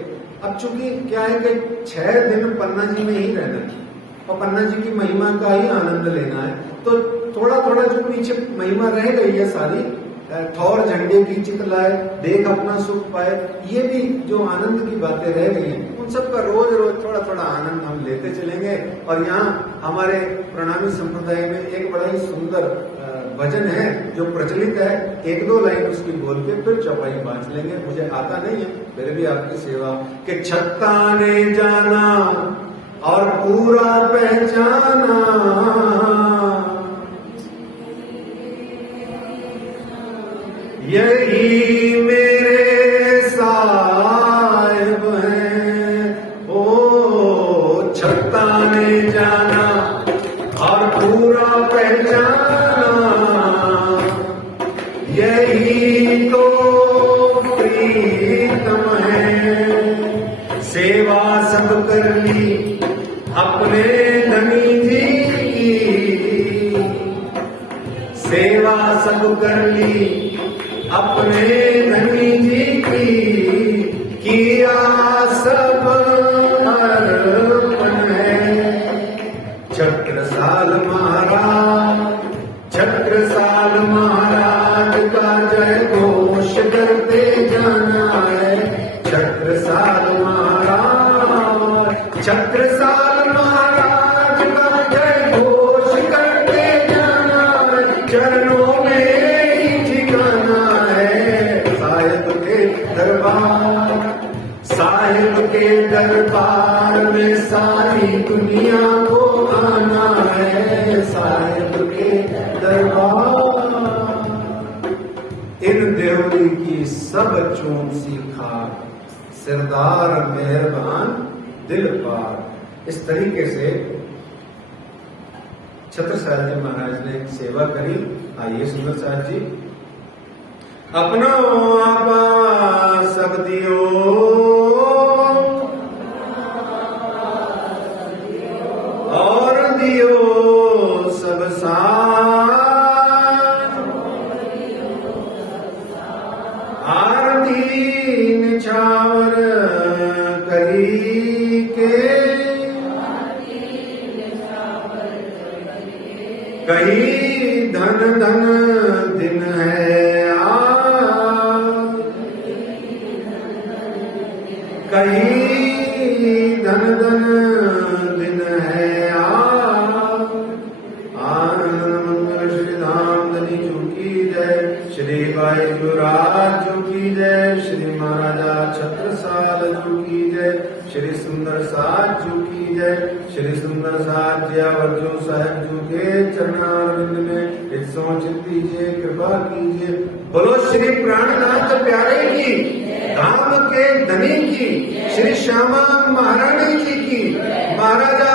अब चूंकि क्या है कि 6 दिन पन्ना जी में ही रहना है और पन्ना जी की महिमा का ही आनंद लेना है, तो थोड़ा थोड़ा जो पीछे महिमा रह गई है सारी, ठौर झंडे की चित लाए, देख अपना सुख पाए, ये भी जो आनंद की बातें रह गई हैं, उन सब का रोज रोज थोड़ा थोड़ा आनंद हम लेते चलेंगे। और यहाँ हमारे प्रणामी संप्रदाय में एक बड़ा ही सुंदर भजन है जो प्रचलित है, एक दो लाइन उसकी बोल के फिर चौपाई बांध लेंगे। मुझे आता नहीं है, फिर भी आपकी सेवा। कि छत्ता ने जाना और पूरा पहचाना, यही मेरे साहिब हैं। ओ छत्ता ने जाना और पूरा पहचाना, यही तो प्रीतम है। सेवा सब कर ली अपने धनी जी की, सेवा सब कर ली अपने धनी जी की, किया सब अर्पण है। छत्रसाल महाराज, छत्रसाल महाराज का जय घोष करते जाना है। छत्रसाल महाराज, छत्रसाल महाराज का जय घोष करते जाना है। चरणों में ही ठिकाना है। साहिब के दरबार, साहिब के दरबार में सारी दुनिया को आना है। साहिब के दरबार, इन देवरी की सब चूम सीखा, सरदार मेहरबान दिल पार। इस तरीके से छत्रसाल जी महाराज ने सेवा करी। आइए सुंदर साहब जी। अपना आपा सब दियो, और दियो सब साथ, आरती निछावर करी के, कही धन धन दिन है आज, कही धन धन दिन है आज। आनंद मंगल श्री धाम धनी जू की जय, श्री भाई जुराज जू की जय, श्री महाराजा छत्रसाल जू की जय, श्री सुंदर साज जू की जय, श्री सुंदर साज जियावर जो साहेब जू के चरणारविंद में हिस्सों चित दीजिए, कृपा कीजिए। बोलो श्री प्राणनाथ प्यारे की, धाम के धनी की, श्री श्यामा महारानी जी की, महाराजा